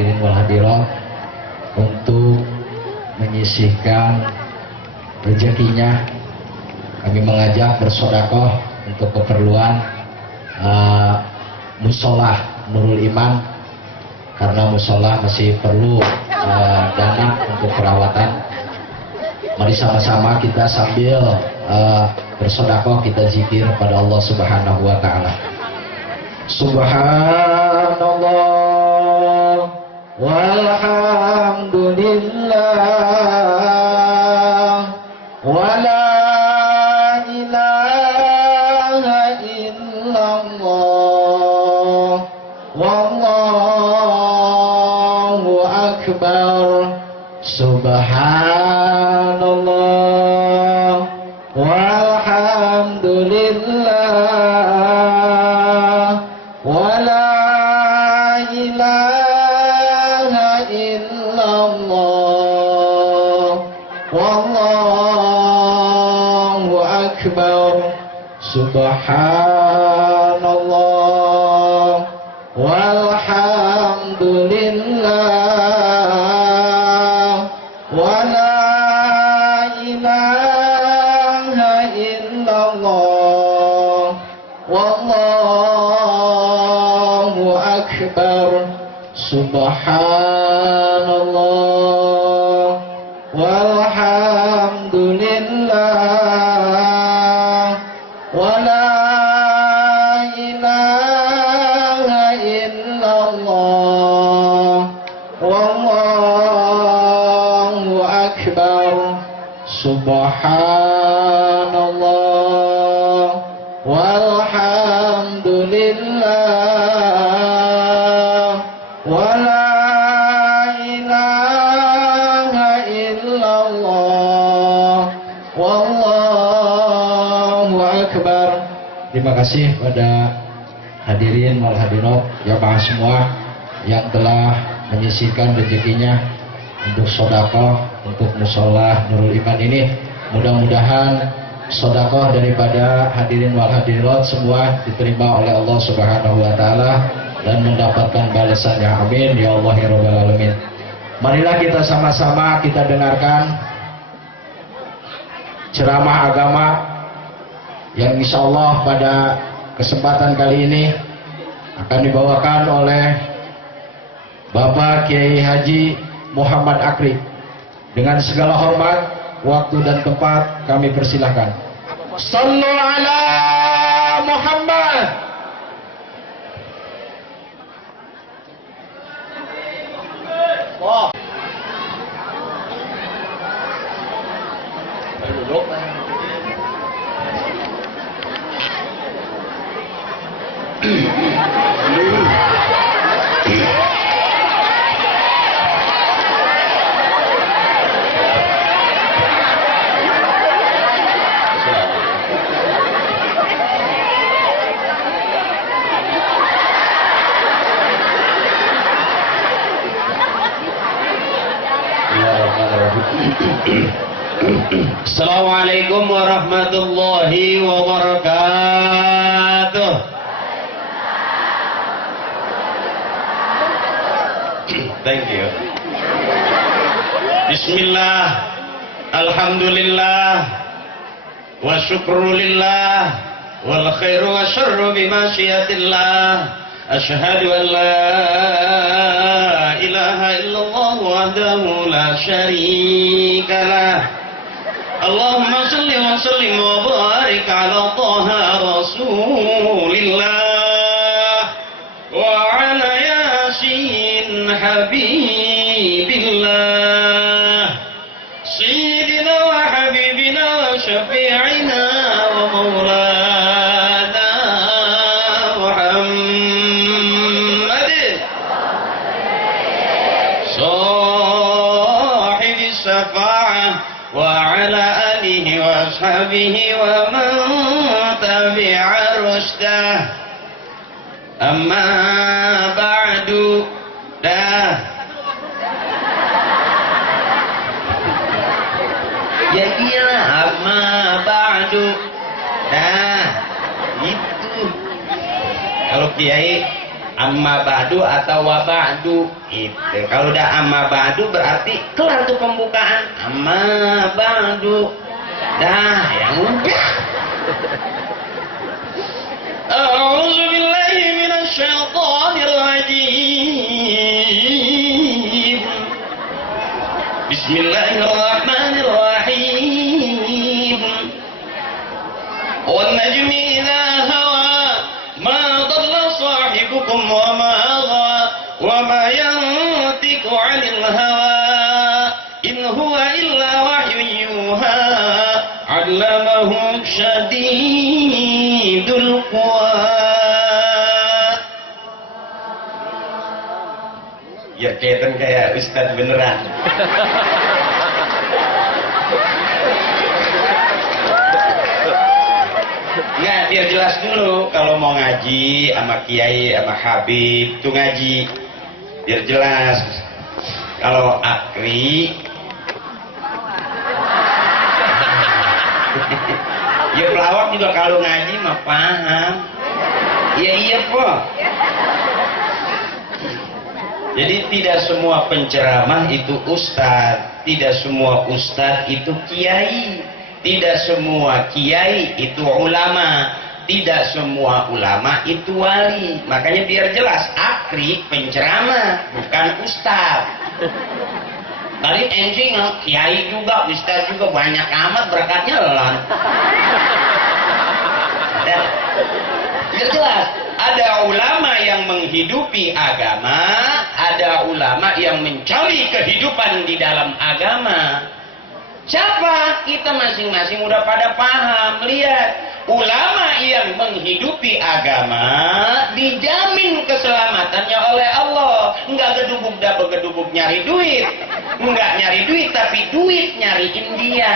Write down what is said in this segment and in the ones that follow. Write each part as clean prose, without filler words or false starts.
hadirin wal hadirat untuk menyisihkan rezekinya. Kami mengajak bersedekah untuk keperluan musola Nurul Iman, karena musola masih perlu dana untuk perawatan. Mari sama-sama kita sambil bersedekah kita zikir pada Allah Subhanahu wa taala. Subhanallah walhamdulillah wala ilaha illallah wallahu akbar. Subhanallah walhamdulillah wala ilaha illallah wallahu akbar. Subhanallah walhamdulillah wala ilaha illallah wallahu akbar. Subhanallah walhamdulillah wala ilaha illallah wallahu akbar. Subhanallah walhamdulillah wala ilaha illallah wallahu akbar. Terima kasih pada hadirin wal hadirat jamaah semua yang telah menyisihkan rezekinya untuk sedekah untuk musola Nurul Iman ini. Mudah-mudahan sedekah daripada hadirin wal hadirat semua diterima oleh Allah Subhanahu wa taala dan mendapatkan balasannya. Amin ya Allah ya rabbal alamin. Marilah kita sama-sama kita dengarkan ceramah agama yang insyaallah pada kesempatan kali ini akan dibawakan oleh Bapak Kiai Haji Muhammad Akri. Dengan segala hormat, waktu dan tempat kami persilahkan. Sallu ala Muhammad. Wah. Duduk. Assalamualaikum warahmatullahi wabarakatuh. Thank you. Bismillah, alhamdulillah, wa syukrulillah, wal khairu wa syarru bimasyiatillah. Ashhadu an la ilaha illallah wahdahu la syarika lah. Allahumma salli wa sallim wa barik ala Taha Rasulillah wa ala Yasin Habibillah Sayyidina wa Habibina wa Syafi'ina wa Maulana Muhammadin Sahibis Syafa'ah wa ala alihi wa ashabihi wa man tabi'a rusdah. Amma ba'du. Dah. Ya iyalah, amma ba'du. Nah, itu. Kalau kiai amma ba'du atau wa ba'du itu. Kalau udah amma ba'du berarti kelar tuh pembukaan. Amma ba'du dah yang udah. A'udzu billahi minasy syaithanir rajim. Bismillahirrahmanirrahim. Wan najmi idza hawa ma dhalla sahibukum wa ma ghawa wa ma yantiqu 'anil hawa in huwa illa wahyun yuha 'allamahu syadidul quwa. Ya kelihatan kayak ustadz beneran. Nggak, biar jelas dulu kalau mau ngaji sama kiai sama habib tuh ngaji biar jelas. Kalau akri ya pelawak juga kalau ngaji mah paham. Iya kok. Jadi tidak semua penceramah itu ustadz, tidak semua ustadz itu kiai, tidak semua kiai itu ulama, tidak semua ulama itu wali. Makanya biar jelas, akri penceramah bukan ustadz. Tadi anjing kiai juga, ustadz juga, banyak amat berkatnya lan. Biar jelas, ada ulama yang menghidupi agama, ada ulama yang mencari kehidupan di dalam agama. Siapa? Kita masing-masing udah pada paham. Lihat, ulama yang menghidupi agama dijamin keselamatannya oleh Allah. Enggak gedubuk nyari duit, enggak nyari duit, tapi duit nyariin dia.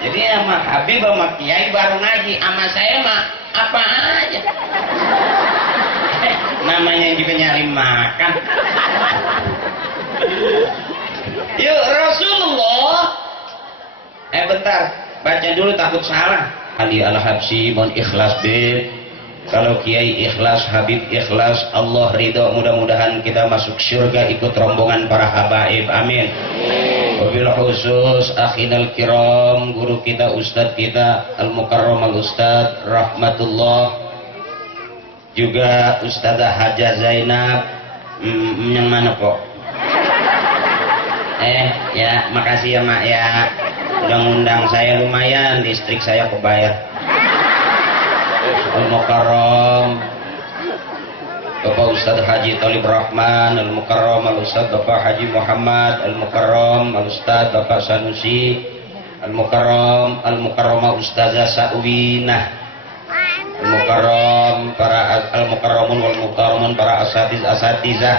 Jadi sama Habib sama Kiai baru ngaji, sama saya mah apa aja. Namanya juga nyari makan. Yuk Rasulullah. Bentar, baca dulu takut salah. Ali al-Habsi mon ikhlas be. Kalau Kiai ikhlas, Habib ikhlas, Allah ridho, mudah-mudahan kita masuk surga ikut rombongan para habaib. Amin. Wabil khusus akhinal kiram, guru kita, ustadz kita Al-Mukarram Al-Ustadz Rahmatullah, juga Ustadzah Haja Zainab. Yang mana kok? Ya makasih ya mak ya, udah ngundang saya, lumayan listrik saya kebayar. Al-Mukarram Bapak Ustadz Haji Talib Rahman, Al-Mukarram Al-Ustadz Bapak Haji Muhammad, Al-Mukarram Al-Ustadz Bapak Sanusi, Al-Mukarram Ustazah Sa'winah, Al-Mukarram para Al-Mukarramun wal Mukarramun para asatizah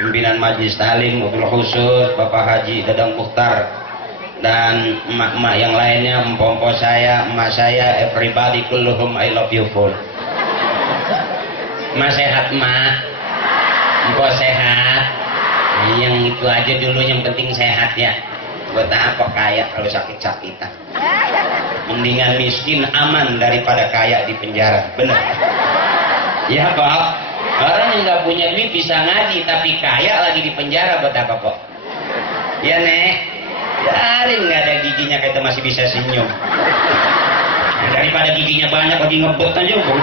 pimpinan Majlis Ta'lim, wabil khusus Bapak Haji Dadang Mukhtar dan emak-emak yang lainnya, empompo saya, emak saya, everybody kulluhum I love you full. Emak sehat mak, empok sehat, yang itu aja dulu, yang penting sehat ya. Buat apa kaya kalau sakit-sakitan? Mendingan miskin aman daripada kaya di penjara, benar? Ya kok, orang yang nggak punya duit bisa ngaji tapi kaya lagi di penjara, buat apa kok? Ya nek, dari nggak ada giginya kita masih bisa senyum. Daripada giginya banyak lagi ngebet aja bro.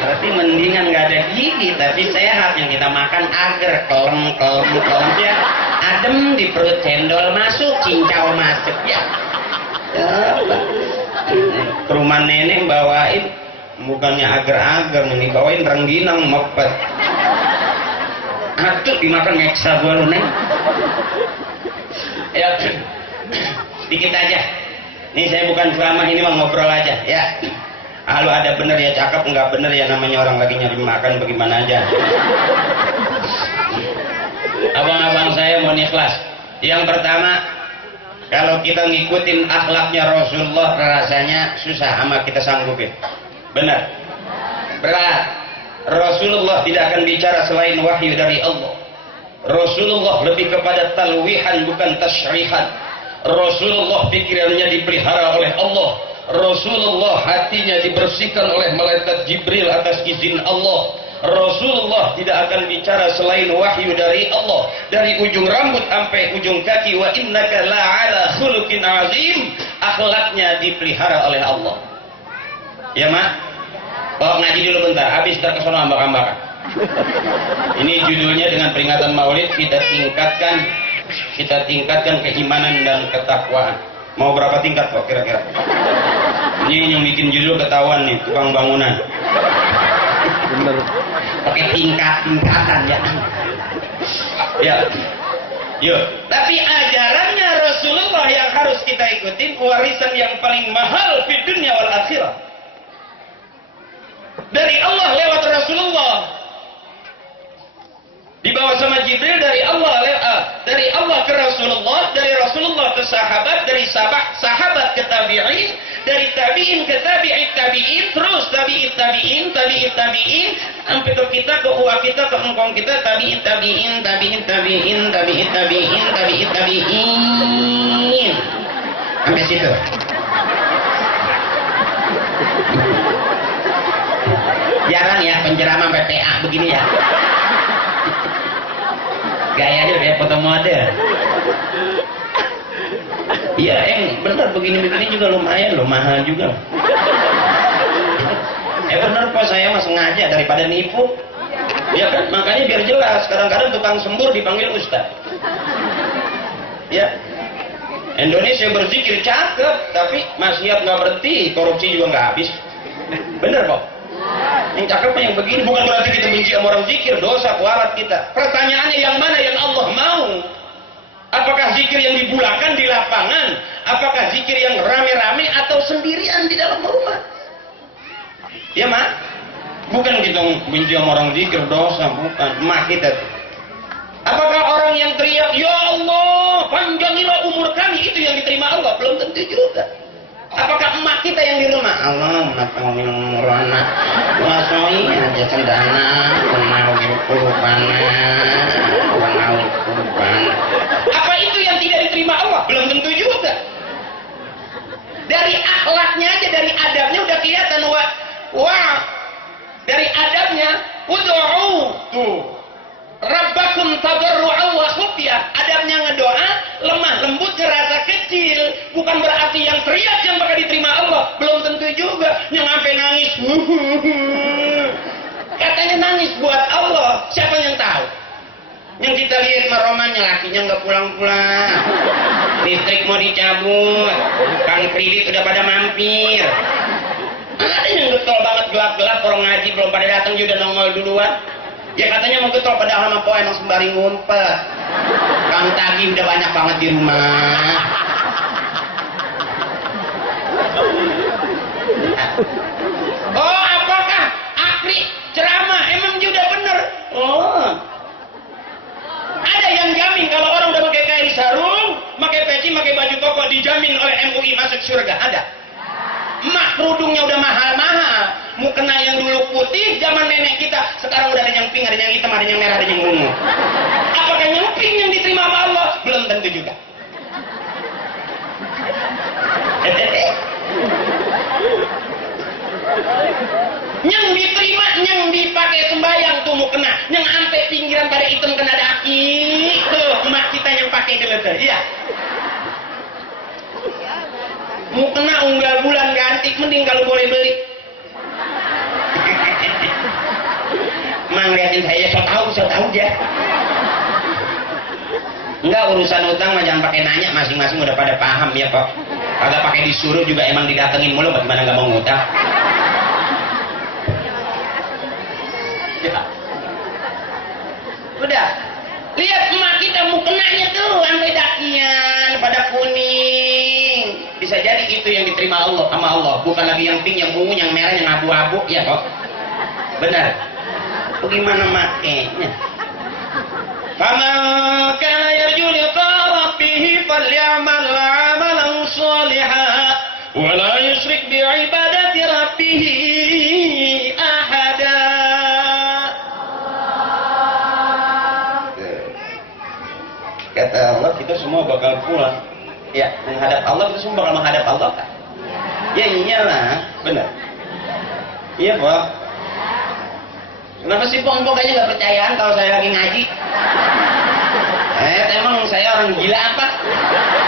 Berarti mendingan nggak ada gigi tapi sehat, yang kita makan agar kelem ya, adem di perut, cendol masuk, cincau masuk ya. Ke rumah nenek bawain bukannya agar-agar, nih bawain rengginang mepet. Aduh dimakan ngeksa gua lu neng. Ya sedikit aja. Ini saya bukan ceramah, ini mah ngobrol aja ya. Kalau ada bener ya cakep, nggak bener ya namanya orang lagi nyari makan, bagaimana aja. Abang-abang saya mau ikhlas. Yang pertama, kalau kita ngikutin akhlaknya Rasulullah rasanya susah sama kita sanggupin. Benar? Berat. Rasulullah tidak akan bicara selain wahyu dari Allah. Rasulullah lebih kepada talwihan bukan tasyrihan. Rasulullah pikirannya dipelihara oleh Allah. Rasulullah hatinya dibersihkan oleh malaikat Jibril atas izin Allah. Rasulullah tidak akan bicara selain wahyu dari Allah, dari ujung rambut sampai ujung kaki. Wa innaka la'ala khuluqin azim, akhlaknya dipelihara oleh Allah. Ya mak, oh ngaji dulu bentar, habis ntar kesono ambak-ambakan. Ini judulnya dengan peringatan Maulid kita tingkatkan keimanan dan ketakwaan. Mau berapa tingkat kok kira-kira? Ini yang bikin judul ketahuan nih, tukang bangunan. Bener. Pakai tingkatan ya. Ya. Yuk. Tapi ajarannya Rasulullah yang harus kita ikutin, warisan yang paling mahal di dunia wal akhirah. Dari Allah lewat Rasulullah. Dibawa sama Jibril dari Allah ke Rasulullah, dari Rasulullah ke sahabat, dari sahabat ke tabi'in, dari tabi'in ke tabi'it tabi'in, terus tabi'it tabi'in sampai ke kita, ke uwa kita, ke engkong kita, tabi'it tabi'in sampai situ. Jarang ya penceramah PPA begini ya. Gayanya kayak foto model. Iya, bener begini-begini juga lumayan loh, mahal juga. Bener kok, saya mah sengaja daripada nipu. Ya kan, makanya biar jelas. Kadang-kadang tukang sembur dipanggil ustaz. Ya, Indonesia berzikir cakep, tapi maksiat nggak berhenti, korupsi juga nggak habis. Bener kok. Yang cakep yang begini, bukan berarti kita benci sama orang zikir, dosa kualat kita. Pertanyaannya yang mana yang Allah mau? Apakah zikir yang dibulakan di lapangan? Apakah zikir yang rame-rame atau sendirian di dalam rumah? Ya mak, bukan kita benci sama orang zikir, dosa, bukan. Mak kita. Apakah orang yang teriak, ya Allah, panjangilah umur kami, itu yang diterima Allah? Belum tentu juga. Apakah emak kita yang di rumah? Allah, matangin umur anak, wasoi aja cendana, penawin kurban. Apa itu yang tidak diterima Allah? Belum tentu juga. Dari akhlaknya aja, dari adabnya udah kelihatan. Wah, dari adabnya, ud'u tuh. Rabbakum tadarru'an wa khufyah. Adabnya ngedoa, lemah lembut, ngerasa kecil. Bukan berarti yang teriak yang bakal diterima Allah. Belum tentu juga. Yang sampai nangis. Katanya nangis buat Allah. Siapa yang tahu? Yang kita lihat maromannya, lakinya nggak pulang-pulang. Listrik mau dicabut. Kan kredit udah pada mampir. Ada yang getol banget, gelap-gelap. Orang ngaji belum pada datang juga nongol duluan. Ya katanya mau getol pada halaman po emang sembari ngumpet. Kang tagi udah banyak banget di rumah. Oh, apakah Akri ceramah emang dia udah bener? Oh, ada yang jamin kalau orang udah pakai kain sarung, pakai peci, pakai baju koko, dijamin oleh MUI masuk surga? Ada. Mak kerudungnya udah mahal-mahal, mukena yang dulu putih zaman nenek kita, sekarang udah ada yang pink, ada yang hitam, ada yang merah, ada yang ungu. Apakah yang pink yang diterima sama Allah? Belum tentu juga. Yang diterima, yang dipakai sembayang tuh mukena, yang sampai pinggiran pada hitam kena daki, tuh emak kita yang pakai dulu tuh, iya. Mukena unggal bulan ganti, mending kalau boleh beli. Mang liatin saya, so tahu aja. Enggak, urusan utang mah jangan pakai nanya, masing-masing udah pada paham ya kok. Kagak pakai disuruh juga, emang didatengin mulu, bagaimana nggak mau ngutang? Ya. Udah, lihat emak kita mukenanya tuh sampai dakian pada kuning. Bisa jadi itu yang diterima Allah sama Allah, bukan lagi yang pink, yang ungu, yang merah, yang abu-abu ya kok. Benar. Bagaimana makainya? Faman kana yarju liqa rabbih falyamal 'amalan shalihan wa la yusyrik bi 'ibadati rabbih ahada. Kata Allah, kita semua bakal pulang. Ya, menghadap Allah, kita semua bakal menghadap Allah kan? Ya iyalah, benar. Iya Pok. Kenapa sih Pok kayaknya nggak percayaan kalau saya lagi ngaji? Emang saya orang gila apa?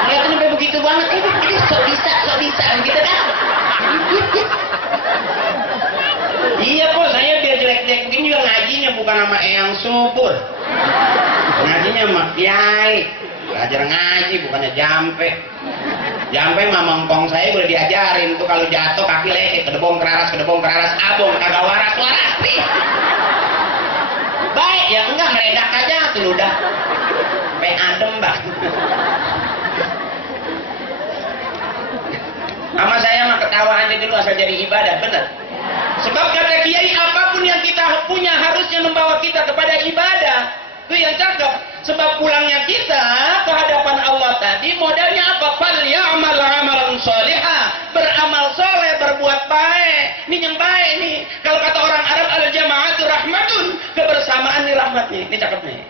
Lihat sampai begitu banget, ini sok bisa gitu kan? Iya Pok, saya biar jelek-jelek begini juga ngajinya bukan sama Eyang Subur. Ngajinya sama Kiai. Belajar ngaji bukannya jampe. Jampe mama ngkong saya boleh diajarin tuh kalau jatuh kaki leket, kedebong keraras, abong kagak waras. Baik ya enggak meledak aja tuh udah. Sampai adem bang. Sama saya mah ketawa aja dulu asal jadi ibadah, bener. Sebab kata Kiai apapun yang kita punya harusnya membawa kita kepada ibadah. Itu yang cakep. Sebab pulangnya kita ke hadapan Allah tadi modalnya apa? Falyamal amalan sholihah, beramal soleh, berbuat baik. Ini yang baik nih. Kalau kata orang Arab al jamaatu rahmatun, kebersamaan ini rahmat nih. Ini cakep nih.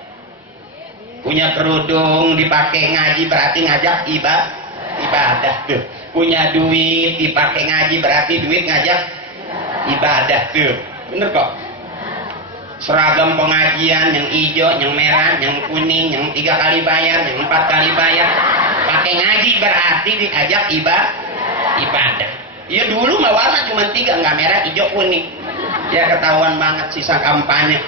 Punya kerudung dipakai ngaji berarti ngajak ibadah tuh. Punya duit dipakai ngaji berarti duit ngajak ibadah tuh. Bener kok. Seragam pengajian yang hijau, yang merah, yang kuning, yang 3 kali bayar, yang 4 kali bayar, pakai ngaji berarti diajak ibadah. Ya dulu mah warna cuma 3, nggak merah, hijau, kuning. Ya ketahuan banget sisa kampanye.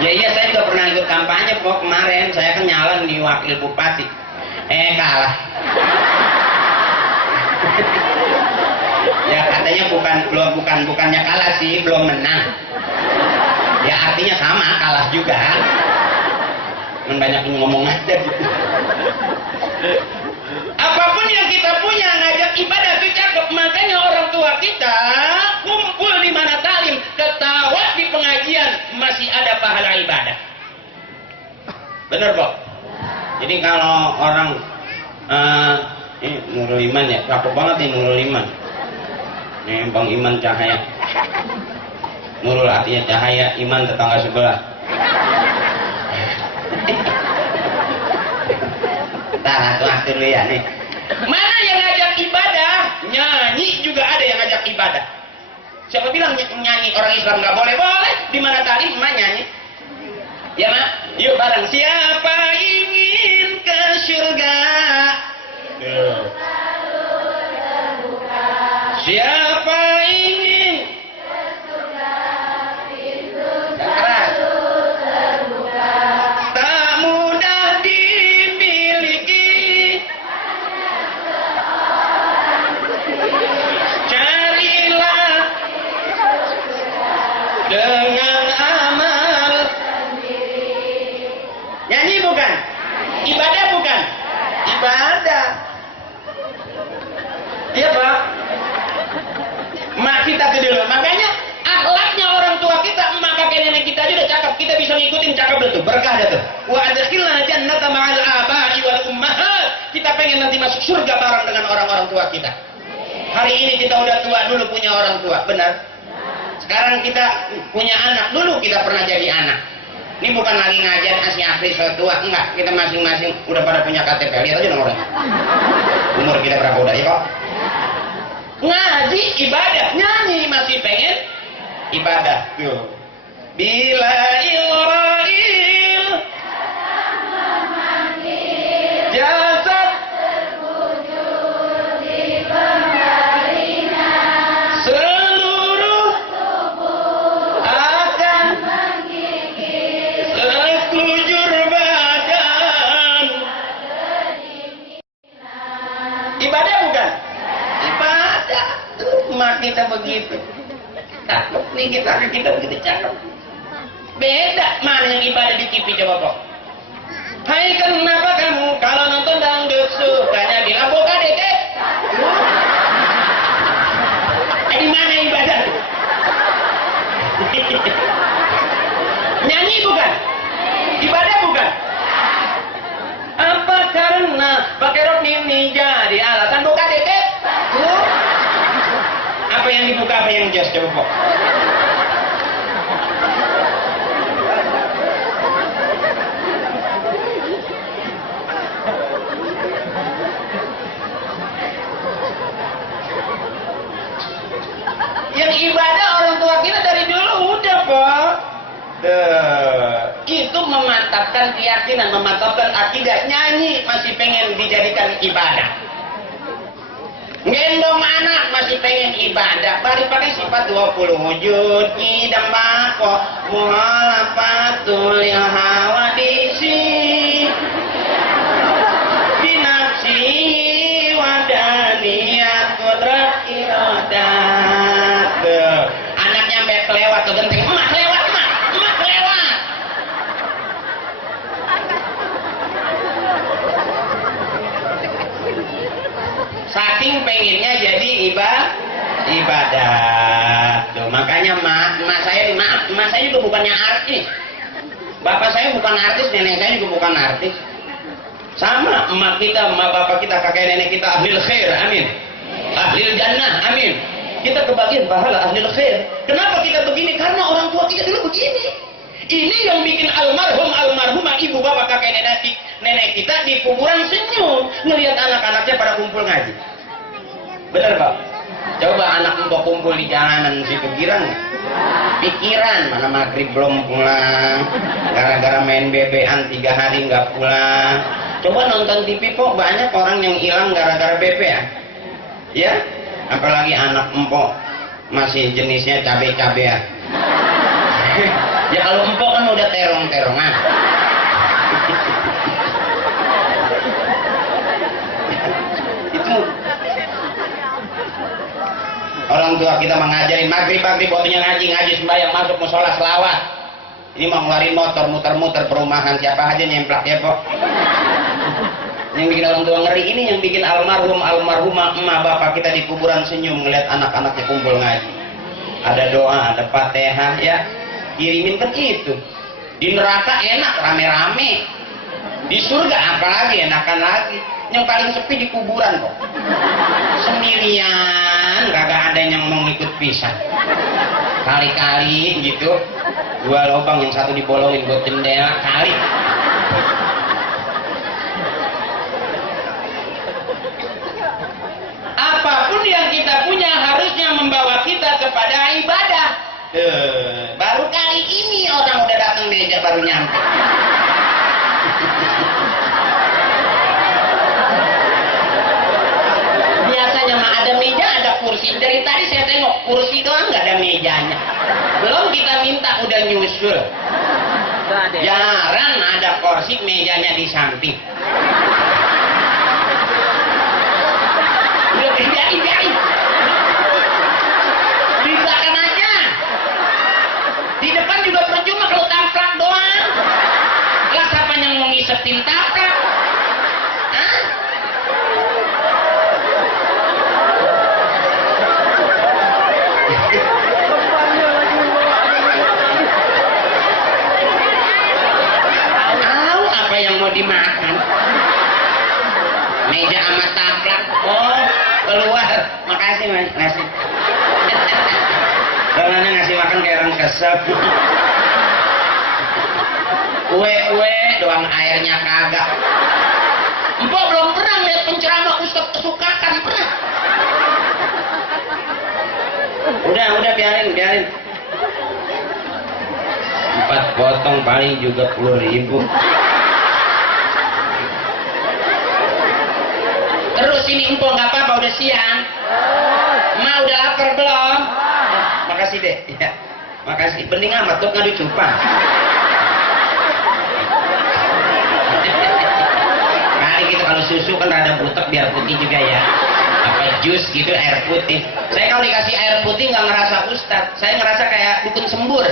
Ya iya saya juga pernah ikut kampanye Pok kemarin. Saya kan nyalon di wakil bupati. Kalah. Ya katanya bukannya kalah sih, belum menang. Ya artinya sama, kalah juga. Banyak ngomong aja gitu. Apapun yang kita punya ngajak ibadah itu cakep. Makanya orang tua kita kumpul di mana talim, ketawa di pengajian, masih ada pahala ibadah. Bener Pok? Jadi kalau orang ini Nurul Iman ya, cakep banget nih Nurul Iman. Ini Bang Iman Cahaya. Nurul artinya cahaya, Iman tetangga sebelah. Atu dulu ya nih. Mana yang ngajak ibadah? Nyanyi juga ada yang ngajak ibadah. Siapa bilang nyanyi orang Islam nggak boleh? Boleh. Di mana tadi emak nyanyi? Ya mak, yuk bareng. Siapa ingin ke surga? Siapa ingin ke surga? Pintu selalu terbuka. Tak mudah dimiliki. Carilah dengan amal sendiri. Nyanyi bukan? Ibadah bukan? Ibadah. Iya Pak. Mak kita tuh dulu. Makanya akhlaknya orang tua kita, emak kakek nenek kita aja udah cakep. Kita bisa ngikutin cakep dulu tuh. Berkah dah tuh. Wa adkhilna jannata ma'al aba'i wal ummahat. Kita pengen nanti masuk surga bareng dengan orang-orang tua kita. Hari ini kita udah tua, dulu punya orang tua. Benar? Sekarang kita punya anak. Dulu kita pernah jadi anak. Ini bukan lagi ngajar asli tua. Enggak. Kita masing-masing udah pada punya KTP. Lihat aja nomornya. Umur kita berapa udah ya kok? Ngaji ibadah, nyanyi masih pengen ibadah tuh. Bila Israel jasad terwujud di pembalinya, seluruh tubuh akan menggigit sekujur badan. Ibadah bukan? Ibadah. Mak kita begitu. Cakep nih kita begitu cakep. Beda mana yang ibadah di TV coba Pok? Hai kenapa kamu kalau nonton dangdut sukanya bilang buka deh. Di mana ibadah? Nyanyi bukan? Ibadah bukan? Apa karena pakai rok ini jadi alasan buka deh? Apa yang dibuka, apa yang jas coba Pok? Itu memantapkan keyakinan, memantapkan akidah. Nyanyi masih pengen dijadikan ibadah, gendong anak masih pengen ibadah, balik pakai sifat 20 wujud idam bako muhalafatul hawadisi binafsi wadaniyat kudrat iradat. Anaknya sampai kelewat tuh genteng, emak kelewat, emak kelewat. Saking pengennya jadi ibadah. Tuh, makanya emak saya juga bukannya artis. Bapak saya bukan artis, nenek saya juga bukan artis. Sama emak kita, emak bapak kita, kakek nenek kita ahlil khair, amin. Ahlil jannah, amin. Kita kebagian pahala ahlil khair. Kenapa kita begini? Karena orang tua kita dulu begini. Ini yang bikin almarhumah ibu bapak kakek nenek kita di kuburan senyum ngelihat anak-anaknya pada kumpul ngaji. Bener Pak? Coba anak mbok kumpul di jalanan situ girang nggak? Pikiran mana maghrib belum pulang, gara-gara main bebean 3 hari nggak pulang. Coba nonton TV kok banyak orang yang hilang gara-gara bebean. Ya, apalagi anak empok masih jenisnya cabe-cabean. Ya kalau empok kan udah terong-terongan. Itu orang tua kita mengajarin maghrib waktunya ngaji sembahyang, masuk musola selawat. Ini mau ngeluarin motor muter-muter perumahan, siapa aja nyemplak ya Pok. Yang bikin orang tua ngeri ini, yang bikin almarhumah emak bapak kita di kuburan senyum ngeliat anak-anaknya kumpul ngaji. Ada doa, ada Fatihah ya. Kirimin kan itu. Di neraka enak rame-rame. Di surga apalagi enakan lagi. Yang paling sepi di kuburan kok. Sendirian, kagak ada yang mau ikut pisah. Kali-kali gitu, 2 lubang, yang satu dibolongin buat jendela kali. Apapun yang kita punya harusnya membawa kita kepada ibadah. Baru kali ini orang udah datang meja baru nyampe. Biasanya mah ada meja, ada kursi. Dari tadi saya tengok kursi doang nggak ada mejanya. Belum kita minta udah nyusul. Jarang ada kursi, mejanya di samping. Udah biarin. Di belakang aja. Di depan juga percuma kalau taplak doang. Lah siapa yang mau ngisepin taplak? Hah? Tahu apa yang mau dimakan? Meja sama taplak. Oh, keluar. Makasih Mas, ngasih. Kalau ngasih makan kayak orang kesel. Kue doang airnya kagak. Empok belum pernah lihat penceramah Ustaz kesukakan, pernah. Udah biarin. 4 potong paling juga 10.000. Terus ini empok nggak apa-apa, udah siang. Ma udah lapar belum? Makasih deh. Ya. Makasih. Penting amat tuh ngadu cupang. Kali gitu kalau susu kan rada butek biar putih juga ya. Apa jus gitu air putih. Saya kalau dikasih air putih nggak ngerasa ustad. Saya ngerasa kayak dukun sembur.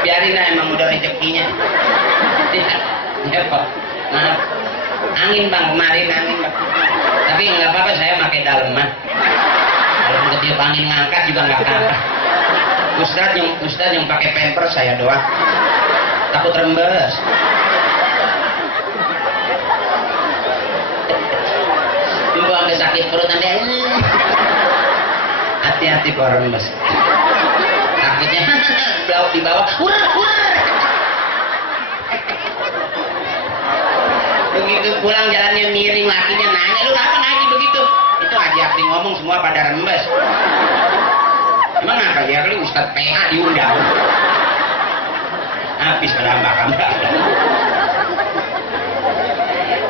Biarin lah, emang udah rezekinya. Ya Pak. Maaf. Angin Bang, kemarin angin Bang. Tapi nggak apa-apa, saya pakai daleman. Kalau ketiup angin ngangkat juga nggak apa-apa. Ustadz yang pakai pamper saya doang. Takut rembes. Tunggu sampai sakit perut nanti. Hati-hati kok rembes. Takutnya bau di bawah. Begitu pulang jalannya miring, lakinya nanya, lu kenapa ngaji begitu? Itu aja Akri ngomong semua pada rembes. Emang apa dia kali Ustadz PA diundang? Habis berambak-ambak.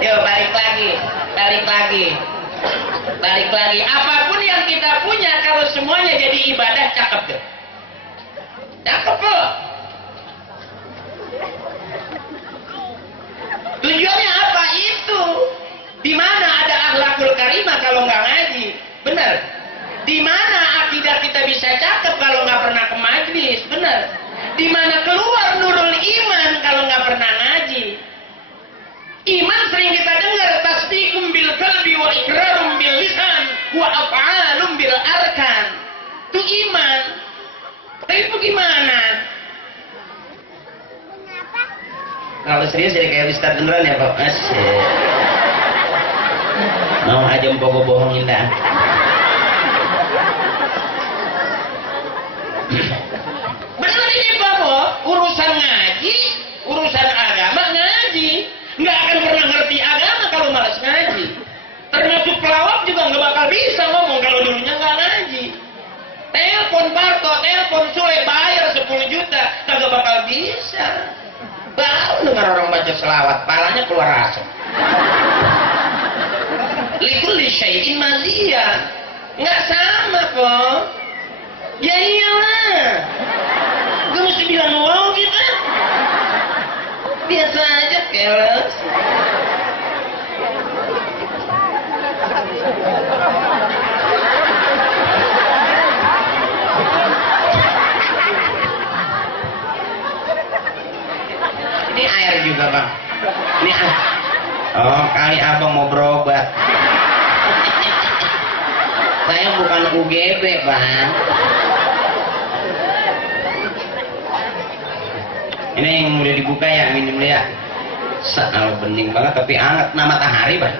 Yuk balik lagi. Apapun yang kita punya kalau semuanya jadi ibadah, cakep tuh. Cakep loh. Tujuannya apa itu? Di mana ada akhlakul karimah kalau nggak ngaji? Bener. Di mana akidah kita bisa cakep kalau nggak pernah ke majlis? Bener. Di mana keluar nurul iman kalau nggak pernah ngaji? Iman sering kita dengar tasdiqum bil qalbi wa iqrarum bil lisan wa af'alum bil arkan. Itu iman. Tapi bagaimana? Kalau serius jadi kayak Ustaz beneran ya Pak? Asyik. Mau aja mpoko bohongin dah. Bener ini Pak, urusan ngaji, urusan agama ngaji. Nggak akan pernah ngerti agama kalau malas ngaji. Termasuk pelawak juga nggak bakal bisa ngomong kalau dulunya nggak ngaji. Telepon Parto, telepon Sule, bayar 10 juta, kagak bakal bisa. Baru dengar orang baca selawat, palanya keluar asap. Likulli syai'in maziyah. Nggak sama kok. Ya iyalah. Gak mesti bilang wow kita. Biasa aja keles. Ini air juga bang. Ini air. Oh kali abang mau berobat. Saya bukan UGB bang. Ini yang udah dibuka ya, minum ya. Soal bening banget tapi hangat, nama matahari bang.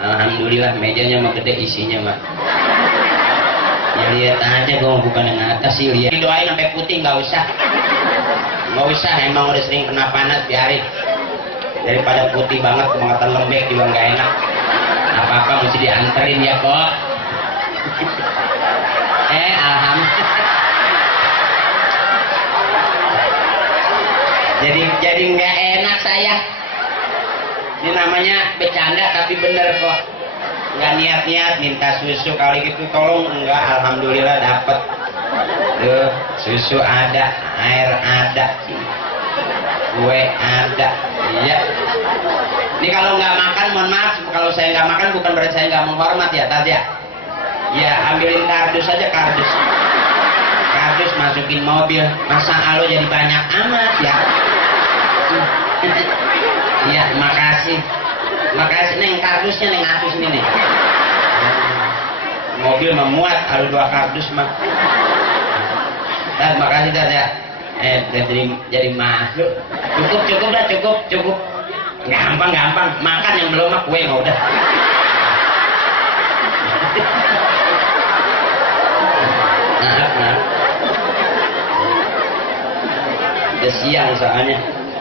Alhamdulillah mejanya mah gede isinya mah. Ya lihat aja gue mau bukan yang atas sih lihat. Doain sampai putih nggak usah, emang udah sering kena panas biarin. Daripada putih banget kemangatan lembek juga nggak enak. Apa-apa mesti dianterin ya kok. Alhamdulillah. Jadi nggak enak saya. Ini namanya bercanda tapi bener kok. Nggak niat-niat minta susu kali gitu tolong enggak. Alhamdulillah dapet. Tuh susu ada, air ada, kue ada. Iya. Ini kalau nggak makan mohon maaf. Kalau saya nggak makan bukan berarti saya nggak menghormat ya tadi ya. Ya ambilin kardus aja kardus masukin mobil. Masa alo jadi banyak amat ya. Iya makasih neng kardusnya neng atus ini nih. Mobil memuat kalau 2 kardus mah. Dan makasih dah ya. Jadi masuk. Cukup. Gampang. Makan yang belum mah kue mah udah. Maaf. Udah siang soalnya.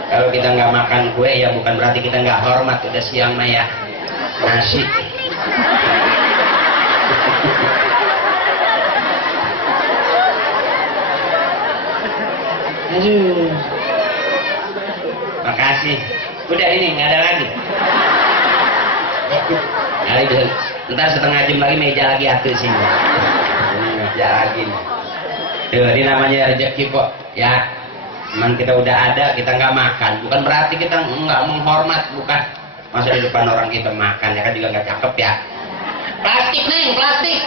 Kalau kita nggak makan kue ya bukan berarti kita nggak hormat. Udah siang mah ya nasi. Aduh. Makasih. Udah ini nggak ada lagi. Ntar setengah jam lagi meja lagi atur sini. Ini meja lagi nih. Tuh, ini namanya rezeki kok. Ya, memang kita udah ada, kita nggak makan. Bukan berarti kita nggak menghormat, bukan. Masa di depan orang kita makan, ya kan juga nggak cakep ya. Plastik neng, plastik.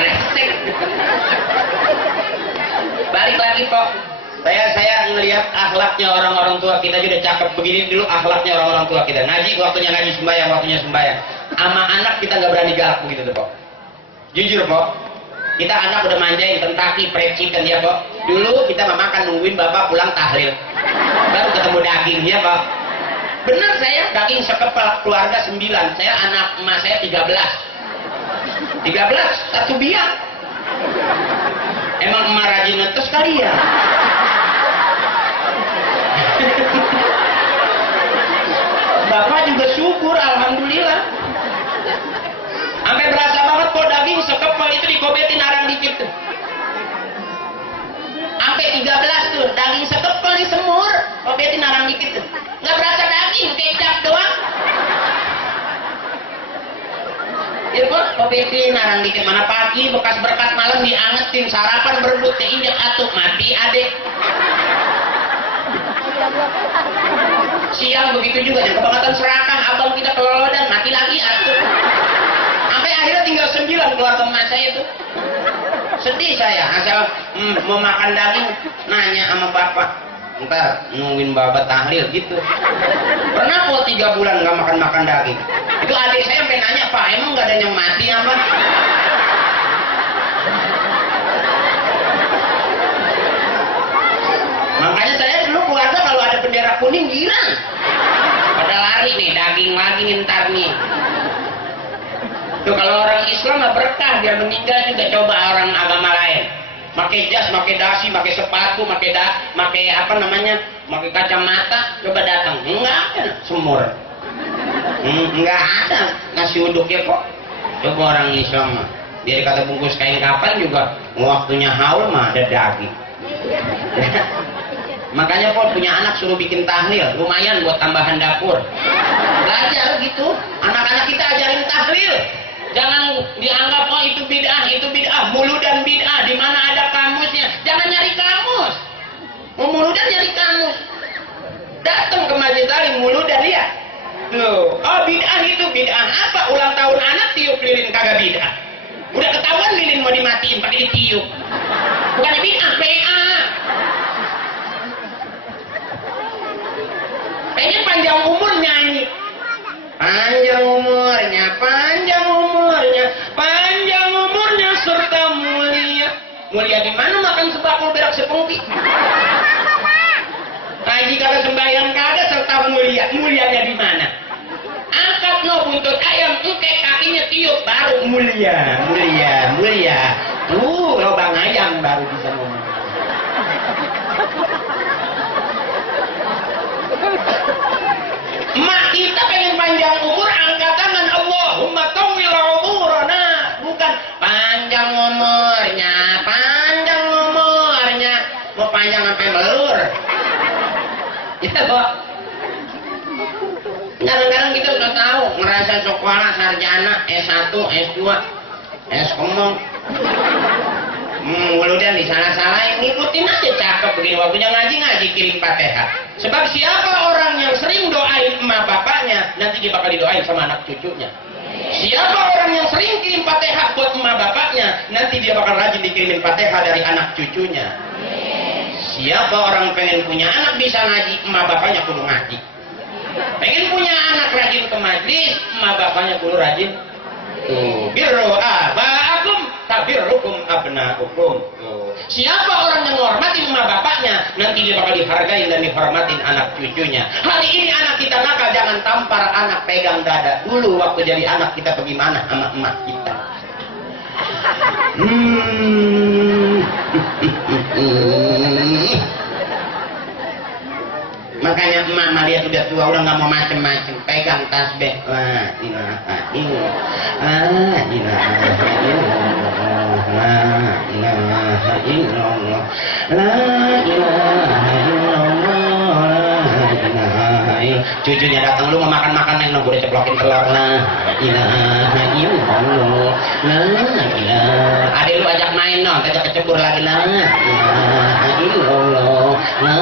Plastik. Balik lagi kok. Saya ngelihat akhlaknya orang-orang tua kita juga cakep. Begini dulu akhlaknya orang-orang tua kita. Ngaji waktunya sembahyang. Sama anak kita nggak berani galak begitu tuh, Pok. Jujur, Pok. Kita anak udah manjain Kentucky fried chicken ya, Pok. Dulu kita nggak makan nungguin bapak pulang tahlil. Baru ketemu dagingnya, Pok. Bener saya daging sekepal keluarga 9. Saya anak emak saya 13. 13 satu biang. Emang emak rajin ngetes kali ya? subur, alhamdulillah. Sampai berasa banget kok daging sekepal itu dikobetin arang dikit tuh. Sampai 13 tuh, daging sekepal di semur, kobetin arang dikit tuh. Nggak berasa daging, kecap doang. Ya kok kobetin arang dikit, mana pagi bekas berkat malam diangetin, sarapan berebut keinjak atuk, mati adek. Siang begitu juga, yang kebangetan serakah, abang kita kelolodan, mati lagi atuk. Sampai akhirnya tinggal 9 keluarga emak saya itu. Sedih saya, asal mau makan daging nanya sama bapak, ntar nungguin bapak tahlil gitu. Pernah kok 3 bulan nggak makan daging. Itu adik saya sampai nanya, Pak emang nggak ada yang mati apa? Makanya saya dulu keluarga kalau ada bendera kuning girang, pada lari nih daging lagi ntar nih. Tuh kalau orang Islam mah berkah, dia meninggal juga coba orang agama lain. Pakai jas, pakai dasi, pakai sepatu, pakai apa namanya? Pakai kacamata, coba datang. Enggak ada semur. Enggak ada nasi uduknya kok. Coba orang Islam mah. Dia kata bungkus kain kapan juga waktunya haul mah ada daging. Makanya kok punya anak suruh bikin tahlil, lumayan buat tambahan dapur. Belajar gitu. Anak-anak kita ajarin tahlil. Jangan dianggap oh itu bid'ah, mulu dan bid'ah. Di mana ada kamusnya? Jangan nyari kamus. Mulu dan nyari kamus. Datang ke majelis taklim mulu dan lihat. Tuh, oh bid'ah itu bid'ah apa? Ulang tahun anak tiup lilin kagak bid'ah. Udah ketahuan lilin mau dimatiin pakai ditiup. Bukan bid'ah, PA. Pengen panjang umur nyanyi. Panjang umurnya serta mulia. Mulia di mana makan sebakul berak sepengki? Ngaji kagak sembahyang kagak serta mulia. Mulianya di mana? Angkat no buntut ayam, kakinya tiup baru mulia. Lobang ayam baru bisa ngomong. Mak kita pengen panjang umur, angkat tangan Allahumma tawil umurana, bukan panjang umurnya, mau panjang sampai melur. Ya kok. Kadang-kadang kita udah tahu ngerasa sekolah sarjana S1, S2, S-komong. Udah disalah-salahin, ngikutin aja cakep begini. Waktunya ngaji kirim Fatihah. Sebab siapa orang yang sering doain emak bapaknya, nanti dia bakal didoain sama anak cucunya. Siapa orang yang sering kirim Fatihah buat emak bapaknya, nanti dia bakal rajin dikirimin Fatihah dari anak cucunya. Siapa orang pengen punya anak bisa ngaji, emak bapaknya kudu ngaji. Pengen punya anak rajin ke majlis, emak bapaknya kudu rajin. Tuh, birru abaakum tabirrukum abnaukum. Siapa orang yang menghormati emak bapaknya, nanti dia bakal dihargai dan dihormatin anak cucunya. Hari ini anak kita nakal, jangan tampar anak, pegang dada. Dulu waktu jadi anak kita bagaimana sama emak kita? Makanya emak lihat udah tua, udah nggak mau macem-macem, pegang tasbih. La ilaha illallah, la ilaha illallah, la ilaha illallah, la ilaha illallah, la ilaha illallah. Cucunya datang, lu mau makan yang gue ceplokin telur. La ilaha illallah, la ilaha. Adek lu ajak main no, ajak kecebur lagi. La ilaha illallah, la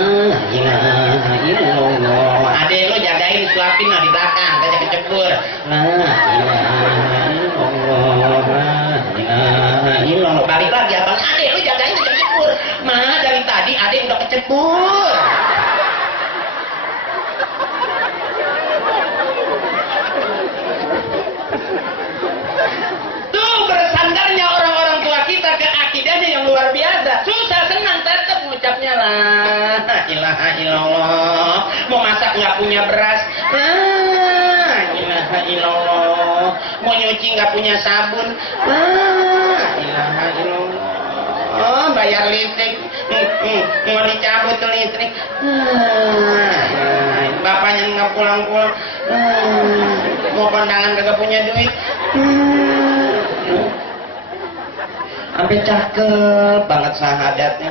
ilaha illallah. Adek lu jagain suapin no di belakang, ajak kecebur. La ilaha illallah, la ilaha illallah. Balik lagi abang, adek lu jagain ajak kecebur. Mana dari tadi adek udah kecebur. Bersandarnya orang-orang tua kita ke akidahnya yang luar biasa. Susah senang tetap ngucapnya la ilaha illallah. Mau masak nggak punya beras, la ilaha illallah. Mau nyuci nggak punya sabun, la ilaha illallah. Bayar listrik, mau dicabut listrik, bapaknya nggak kagak pulang-pulang. Mau kondangan kagak punya duit. Sampai cakep banget sahadatnya.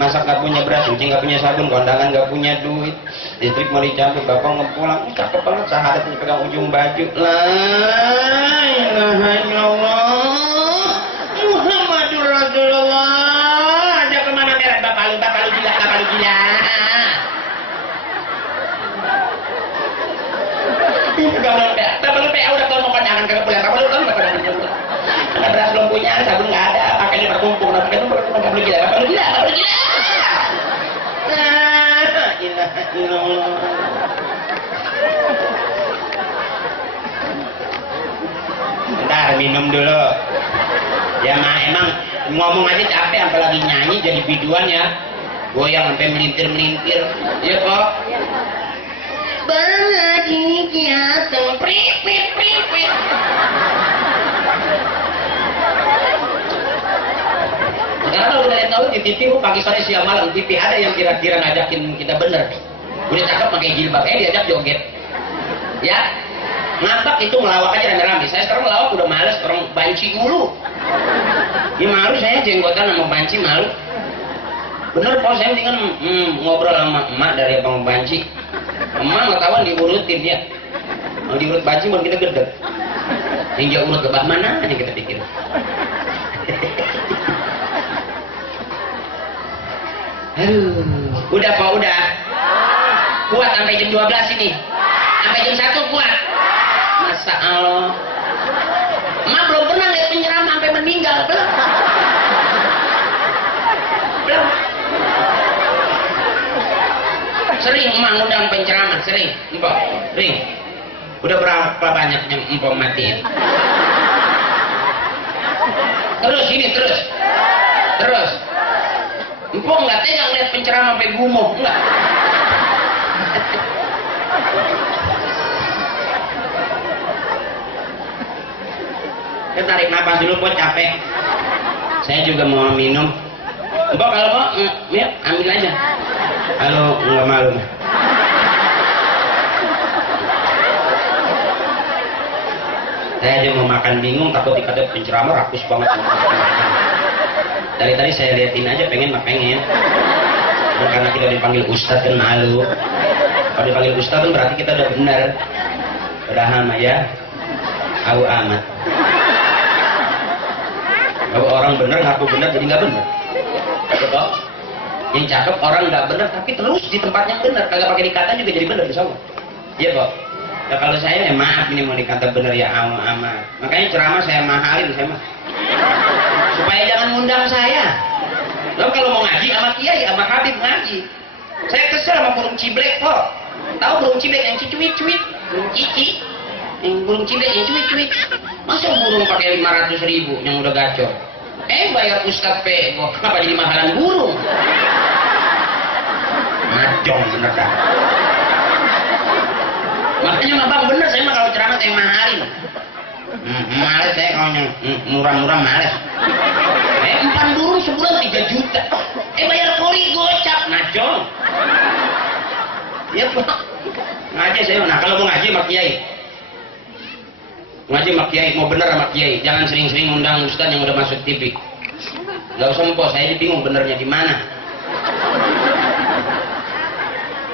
Masak nggak punya beras, cuci nggak punya sabun, kondangan nggak punya duit, listrik mau dicabut, bapak ngepulang. Cakep banget sahadatnya, pegang ujung baju. La ilaha illallah Muhammadur Rasulullah. Ada kemana merah bapak lu gila, bapak lu gila. Bapak lu PA udah kalau mau kondangan kagak pulang, bapak lu kan bapak lu pulang. Karena beras belum punya, sabun nggak ada, makanya berkumpul, makanya itu bapak lu gila, bapak lu gila, bapak lu gila. Bentar minum dulu ya mah, emang ngomong aja capek apalagi nyanyi jadi biduan ya, goyang sampai melintir ya kok banget ini kiateng pripit. Sekarang udah tahu di TV pagi sore siang malam TV ada yang kira-kira ngajakin kita bener. Udah cakep pakai jilbab, diajak joget. Ya, ngambek itu ngelawak aja rame-rame. Saya sekarang ngelawak udah males, orang banci mulu. Ya malu saya jenggotan sama banci malu. Bener kalau saya mendingan ngobrol sama emak dari abang banci. Emak nggak tahu diurutin dia. Mau diurut banci mau kita gedeg. Hingga urut ke bawah mana nih kita pikir. Aduh, udah Pak, udah. Kuat sampai jam 12 ini. Sampai jam 1 kuat. Masa Allah. Emak belum pernah lihat penceramah sampai meninggal, belum. Sering emak ngundang penceramah, sering. Empok, sering. Udah berapa banyak yang empok matiin? Terus ini terus. Empok nggak tegang lihat penceramah sampai gumoh, enggak. Kita tarik napas dulu, Pok, capek. Saya juga mau minum. Empok kalau mau, ya ambil aja. Kalau nggak malu. Saya aja mau makan bingung, takut dikata penceramah rakus banget. Dari tadi saya liatin aja pengen. Karena kita dipanggil Ustadz kan malu. Kalau dipanggil Ustadz kan berarti kita udah benar. Udah hama ya. Au amat. Kalau orang benar ngaku benar jadi nggak benar. Betul? Yang cakep orang nggak benar tapi terus di tempat yang benar, kagak pakai dikata juga jadi benar bisa. Iya kok. Ya kalau saya ya maaf ini mau dikata benar ya au amat. Makanya ceramah saya mahalin saya mah. Supaya jangan ngundang saya. Lalu kalau mau ngaji sama kiai, sama habib ngaji. Saya kesel sama burung ciblek kok. Tahu burung ciblek yang cuit-cuit? Burung cici. Yang burung ciblek yang cuit-cuit. Masa burung pakai 500.000 yang udah gacor? Bayar Ustadz kok kenapa jadi mahalan burung? Ngacong bener dah. Makanya mah bang bener saya mah kalau ceramah saya mahalin. Males saya kalau yang murah-murah males. Empan burung sebulan 3 juta. Bayar kori gocap ngacong. Iya Pak. Ngaji saya. Nah kalau mau ngaji sama kiai. Ngaji sama kiai mau bener sama kiai. Jangan sering-sering undang ustaz yang udah masuk TV. Gak usah empok, saya bingung benernya di mana.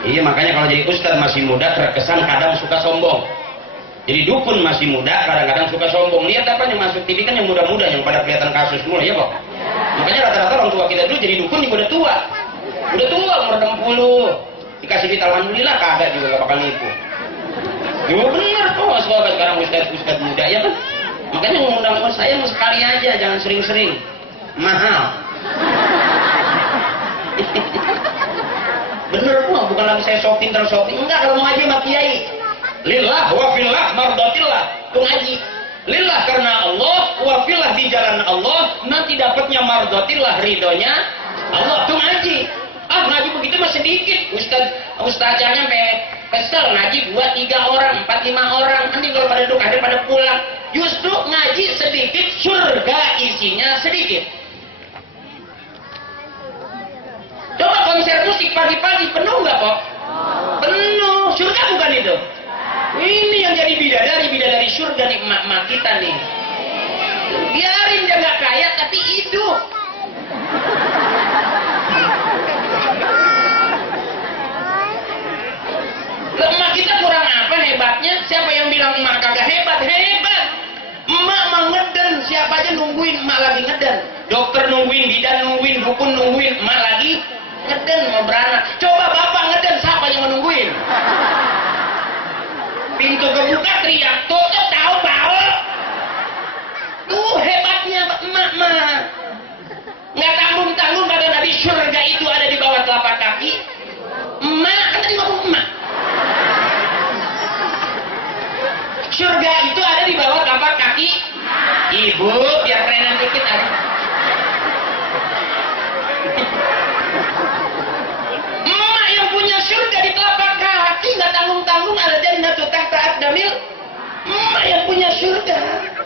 Iya makanya kalau jadi ustaz masih muda terkesan kadang suka sombong. Jadi dukun masih muda kadang-kadang suka sombong. Lihat apa yang masuk TV kan yang muda-muda yang pada kelihatan kasus semua ya kok. Makanya rata-rata orang tua kita dulu jadi dukun juga udah tua. Udah tua umur 60. Dikasih duit alhamdulillah kagak juga gak bakal nipu. Ya bener kok sekarang ustaz muda ya kan. Makanya ngundang saya sekali aja jangan sering-sering. Mahal. Bener kok bukan lagi saya shopping enggak kalau mau ngaji sama kiai. Lillah wa fillah mardatillah tuh ngaji. Lillah karena Allah, wa fillah di jalan Allah, nanti dapatnya mardatillah ridhonya Allah tuh ngaji. Ngaji begitu mah sedikit. Ustaznya sampai kesel ngaji 2-3 orang, 4-5 orang. Nanti kalau pada duduk ada pada pulang. Justru ngaji sedikit, surga isinya sedikit. Coba konser musik pagi-pagi penuh nggak kok? Penuh. Surga bukan itu? bidadari surga nih emak-emak kita nih. Biarin dia nggak kaya tapi hidup. Emak kita kurang apa hebatnya? Siapa yang bilang emak kagak hebat? Hebat. Emak mau ngeden, siapa aja nungguin, emak lagi ngeden. Dokter nungguin, bidan nungguin, dukun nungguin, emak lagi ngeden mau beranak. Coba bapak ngeden, siapa yang menungguin? Pintu kebuka teriak, tutup tahu bau. Tuh hebatnya emak mah. Nggak tanggung-tanggung kata Nabi surga itu ada di bawah telapak kaki. Emak kan tadi ngomong emak. Surga itu ada di bawah telapak kaki ibu, biar kerenan dikit aja. Emak yang punya surga di telapak kaki, nggak tanggung-tanggung ada jannatu tahta aqdamil. Emak yang punya surga,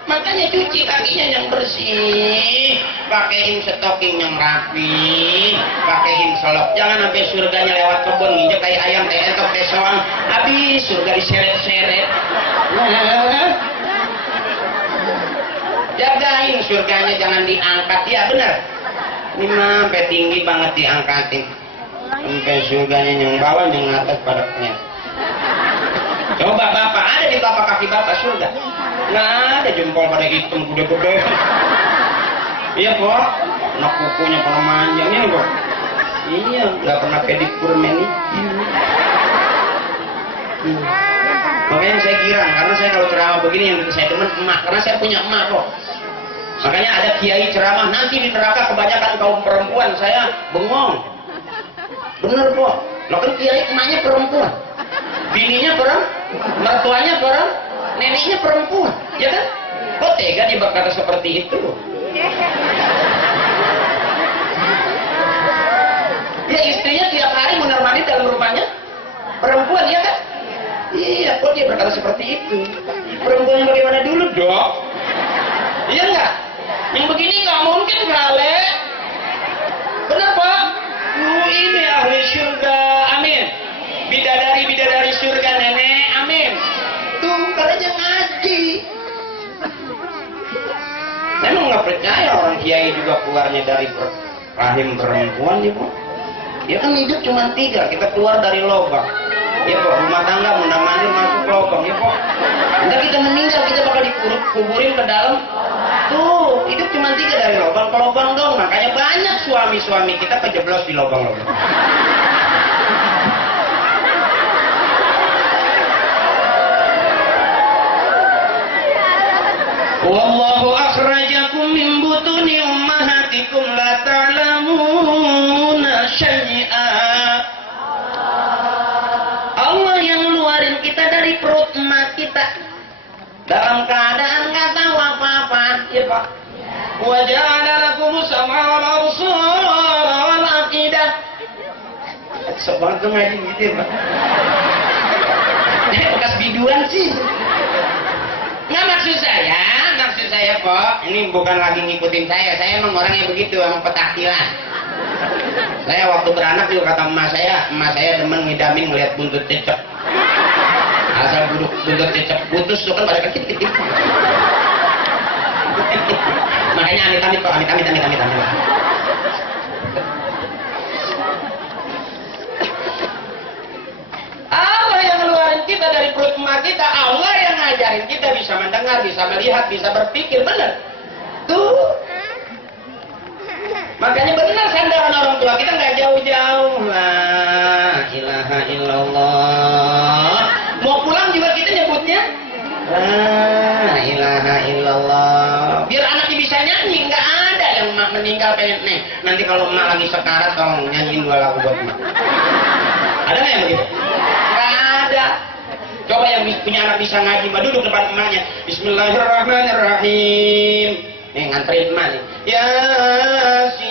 makanya cuci kakinya yang bersih, pakein stocking yang rapi, pakein selop. Jangan sampai surganya lewat kebun nginjek kayak ayam kayak entok kayak soang, habis surga diseret-seret. Jagain surganya jangan diangkat, ya benar. Ini mah sampai tinggi banget diangkatin, sampai surganya yang bawah yang atas pada kenyang. Coba bapak ada di telapak kaki bapak surga? Nggak ada, jempol pada hitam gede-gede. Iya kok, anak kukunya pernah manjang ini kok. Iya, nggak pernah pedikur meni. Makanya saya girang, karena saya kalau ceramah begini yang saya demen emak, karena saya punya emak kok. Makanya ada kiai ceramah nanti di neraka kebanyakan kaum perempuan, saya bengong. Bener kok, lo kan kiai emaknya perempuan, bininya mertuanya neneknya perempuan, ya kan? Kok tega dia berkata seperti itu? Ya istrinya tiap hari menemani dalam rumahnya perempuan, ya kan? Iya, kok dia berkata seperti itu? Perempuan yang bagaimana dulu, dok? Iya nggak? Yang begini nggak mungkin kali. Benar, Pak? Ini ahli surga, amin. Bidadari surga nenek, amin. Tuh, katanya ngaji. Memang nggak percaya orang kiai juga keluarnya dari rahim perempuan, ya, Pak? Ya kan hidup cuma 3, kita keluar dari lubang. Ya kok, rumah tangga munda-mandi masuk lubang, ya kok. Nanti kita meninggal, kita bakal dikuburin ke dalam. Tuh, hidup cuma 3 dari lubang ke lubang dong. Makanya banyak suami-suami kita kejeblos di lubang-lubang. Wallahu akhrajakum min butuni ummahatikum la ta'lamuna syai'a. Allah yang ngeluarin kita dari perut emak kita dalam keadaan nggak tahu apa-apa, ya Pak. Wa ja'ala lakum sam'a wal absara wal afidah. Sobat tuh ngaji gitu ya Pak. Bekas biduan sih. Nggak maksud saya Pak, ini bukan lagi ngikutin saya emang orangnya begitu, emang petaktilan. Saya waktu beranak juga kata emak saya demen ngidamin ngeliat buntut cecep. Asal buntut cecep putus tuh kan pada kecil. Makanya amit-amit kok, amit-amit. Allah yang ngeluarin kita dari perut emak kita, Allah yang ngajarin kita bisa mendengar, bisa melihat, bisa berpikir, benar. Tuh. Makanya benar sandaran orang tua kita nggak jauh-jauh. La ilaha illallah. Mau pulang juga kita nyebutnya La ilaha illallah. Biar anaknya bisa nyanyi, nggak ada yang emak meninggal pengen nih. Nanti kalau emak lagi sekarat tolong nyanyiin 2 lagu buat emak. Ada nggak yang begitu? Nggak ada. Coba yang punya anak bisa ngaji, mah duduk depan emaknya. Bismillahirrahmanirrahim. Nih nganterin emak nih. Yasin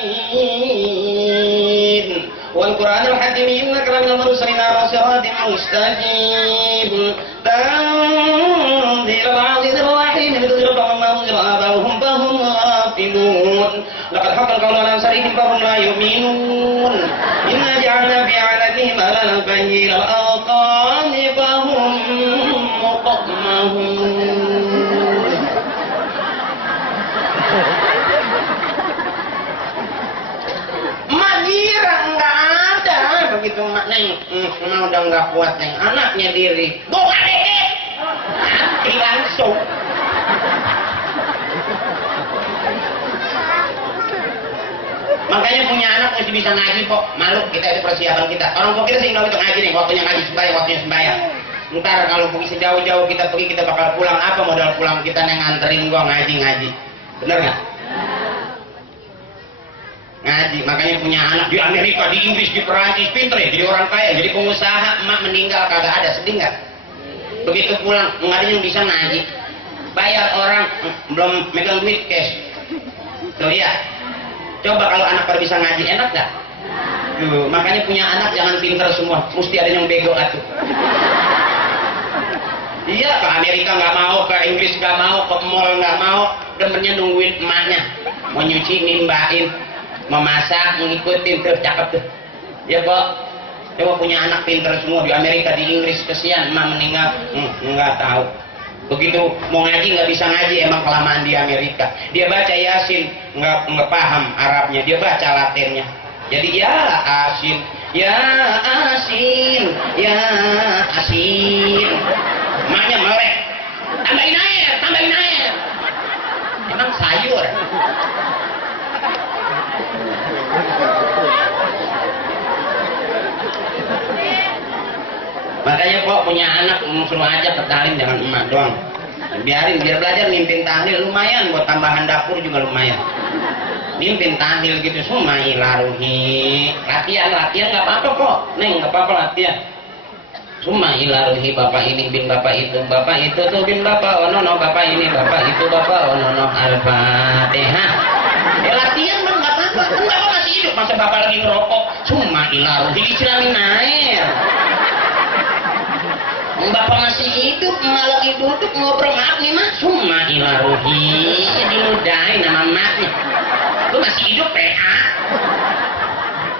wal Qur'anil hakim innaka laminal mursalin ala siratin mustaqim. Tanzilul azizir rahim litunzira qauman ma unzira abahum fahum ghafilun. Laqad haqqal qawlu ala aktharihim fahum la yu'minun. Inna ja'alna fi 'aladihim alalan fahiya al-awqani fahum muqammahun. udah nggak kuat neng anaknya diri buka deh mati langsung. Makanya punya anak mesti bisa ngaji kok. Malu kita itu persiapan kita. Orang tua kita sih nggak bisa ngaji nih. Waktunya ngaji sembahyang, waktunya sembahyang. Ntar kalau pergi sejauh-jauh kita pergi kita bakal pulang apa modal pulang kita neng nganterin gua ngaji. Bener nggak? Ngaji. Makanya punya anak di Amerika, di Inggris, di Perancis, pinter ya. Jadi orang kaya, jadi pengusaha. Emak meninggal kagak ada, sedih nggak? Begitu pulang nggak ada yang bisa ngaji. Bayar orang belum megang duit cash. Tuh ya. Coba kalau anak pada bisa ngaji enak nggak? Makanya punya anak jangan pinter semua, mesti ada yang bego atuh. Iya, ke Amerika nggak mau, ke Inggris nggak mau, ke mall nggak mau, demennya nungguin emaknya, mau nyuci nimbain, mau masak ngikutin tuh cakep tuh. Ya kok, coba punya anak pinter semua di Amerika, di Inggris, kesian emak meninggal, nggak tahu. Begitu mau ngaji nggak bisa ngaji, emang kelamaan di Amerika. Dia baca Yasin nggak paham Arabnya, dia baca Latinnya. Jadi ya Asin, ya Asin, ya Asin. Emaknya melek, tambahin air, tambahin air. Emang sayur. Makanya kok punya anak suruh aja ke talim, jangan emak doang. Biarin, biar belajar mimpin tahlil lumayan, buat tambahan dapur juga lumayan. Mimpin tahlil gitu semua ilaruhi. Latihan nggak apa-apa kok, neng nggak apa-apa latihan. Semua ilaruhi bapak ini bin bapak itu tuh bin bapak onono bapak ini bapak itu bapak onono al-fatihah. Latihan mah nggak apa-apa, kan bapak masih hidup masa bapak lagi ngerokok. Semua ilaruhi disiramin air. Bapak masih hidup, malah lagi duduk ngobrol maaf nih mak, summa ilaruhi diludahin sama maknya. Lu masih hidup PA.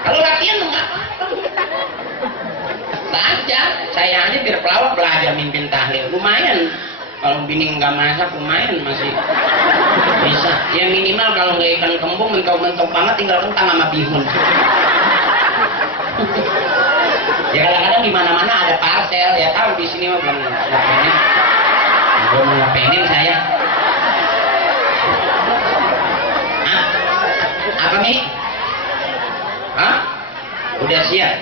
Kalau latihan lu nggak apa-apa. Baca, saya aja biar pelawak belajar mimpin tahlil, lumayan. Kalau bini nggak masak lumayan masih bisa. Ya minimal kalau nggak ikan kembung mentok-mentok banget tinggal kentang sama bihun. Ya kadang-kadang di mana-mana ada parcel, ya tahu di sini mah belum ngapainin. Belum ngapainin saya. Hah? Apa nih? Hah? Udah siap?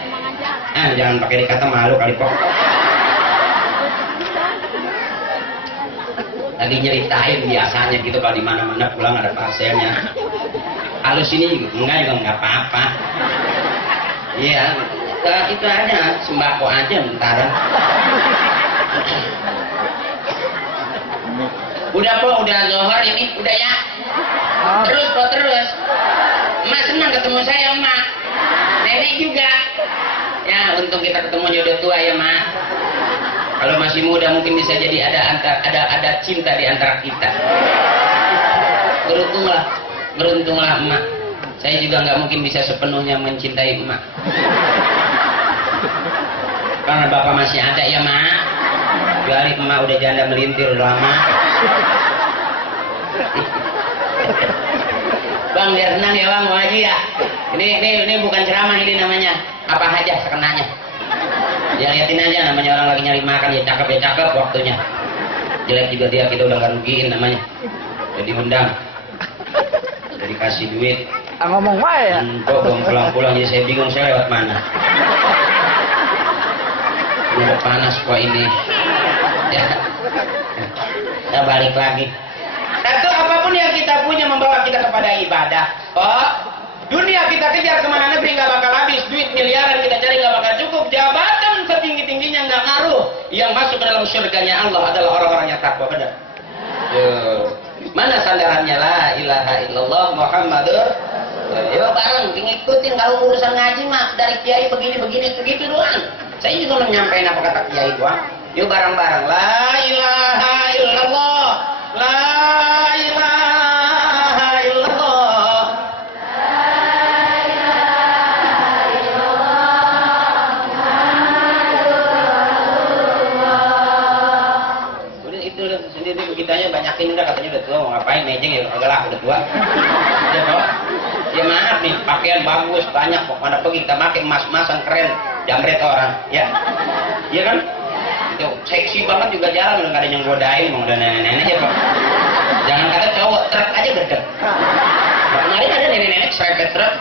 Jangan pakai dikata malu kali pok. Lagi nyeritain biasanya gitu kalau di mana-mana pulang ada parcelnya. Kalau sini enggak juga nggak apa-apa. Iya. Itu aja sembako aja bentar. Udah po, udah zohor ini, udah ya. Terus po terus. Emak senang ketemu saya emak. Nenek juga. Ya untung kita ketemu jodoh tua ya mak. Kalau masih muda mungkin bisa jadi ada cinta di antara kita. Beruntunglah emak. Saya juga nggak mungkin bisa sepenuhnya mencintai emak. Karena bapak masih ada ya mak. Kecuali emak udah janda melintir udah lama. Bang biar tenang ya bang, mau aja ya. Ini bukan ceramah, ini namanya apa aja sekenanya. Ya liatin aja, namanya orang lagi nyari makan, ya cakep waktunya. Jelek juga dia, kita udah nggak rugiin namanya. Jadi undang, jadi kasih duit. Ngomong wae ya. Kok belum pulang-pulang, jadi saya bingung saya lewat mana. Udah panas kok ini. Ya balik lagi. Satu, apapun yang kita punya membawa kita kepada ibadah. Oh, dunia kita kejar kemana negeri nggak bakal habis, duit miliaran kita cari nggak bakal cukup, jabatan setinggi-tingginya nggak ngaruh. Yang masuk ke dalam surganya Allah adalah orang-orang yang takwa, benar. Mana sandarannya? La ilaha illallah Muhammadur. Ya bareng ngikutin, kalau urusan ngaji mah dari kiai begini begitu doang. Saya juga menyampaikan apa kata kiai doang. Yuk bareng-bareng. La ilaha illallah. La ilaha illallah. Udah itu sendiri begitanya banyakin udah, katanya udah tua mau ngapain mejeng ya, kagak lah udah tua. Ya toh. Ya maaf nih, pakaian bagus banyak kok, mana pergi kita pakai emas-emasan keren, jambret orang, ya, iya kan? Itu seksi banget juga jalan, udah nggak ada yang godain, mau udah nenek-nenek ya pak. Jangan kata cowok, truk aja gede. Nah, kemarin ada nenek-nenek serempet truk,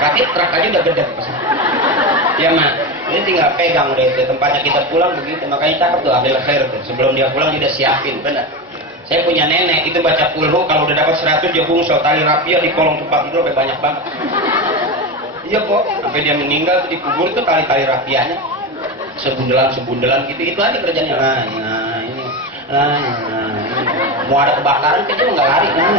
berarti truk aja udah gede. Ya mak, ini tinggal pegang udah itu tempatnya kita pulang begitu, makanya cakep tuh ambil khair tuh. Sebelum dia pulang dia udah siapin, benar. Saya punya nenek itu baca kulhu kalau udah dapat 100 dia bungsul tali rapiah di kolong tempat tidur sampai banyak banget. Iya kok, sampai dia meninggal tuh dikubur itu tali-tali rapiahnya sebundelan gitu itu aja kerjanya. Nah ini mau ada kebakaran kan dia nggak lari kan.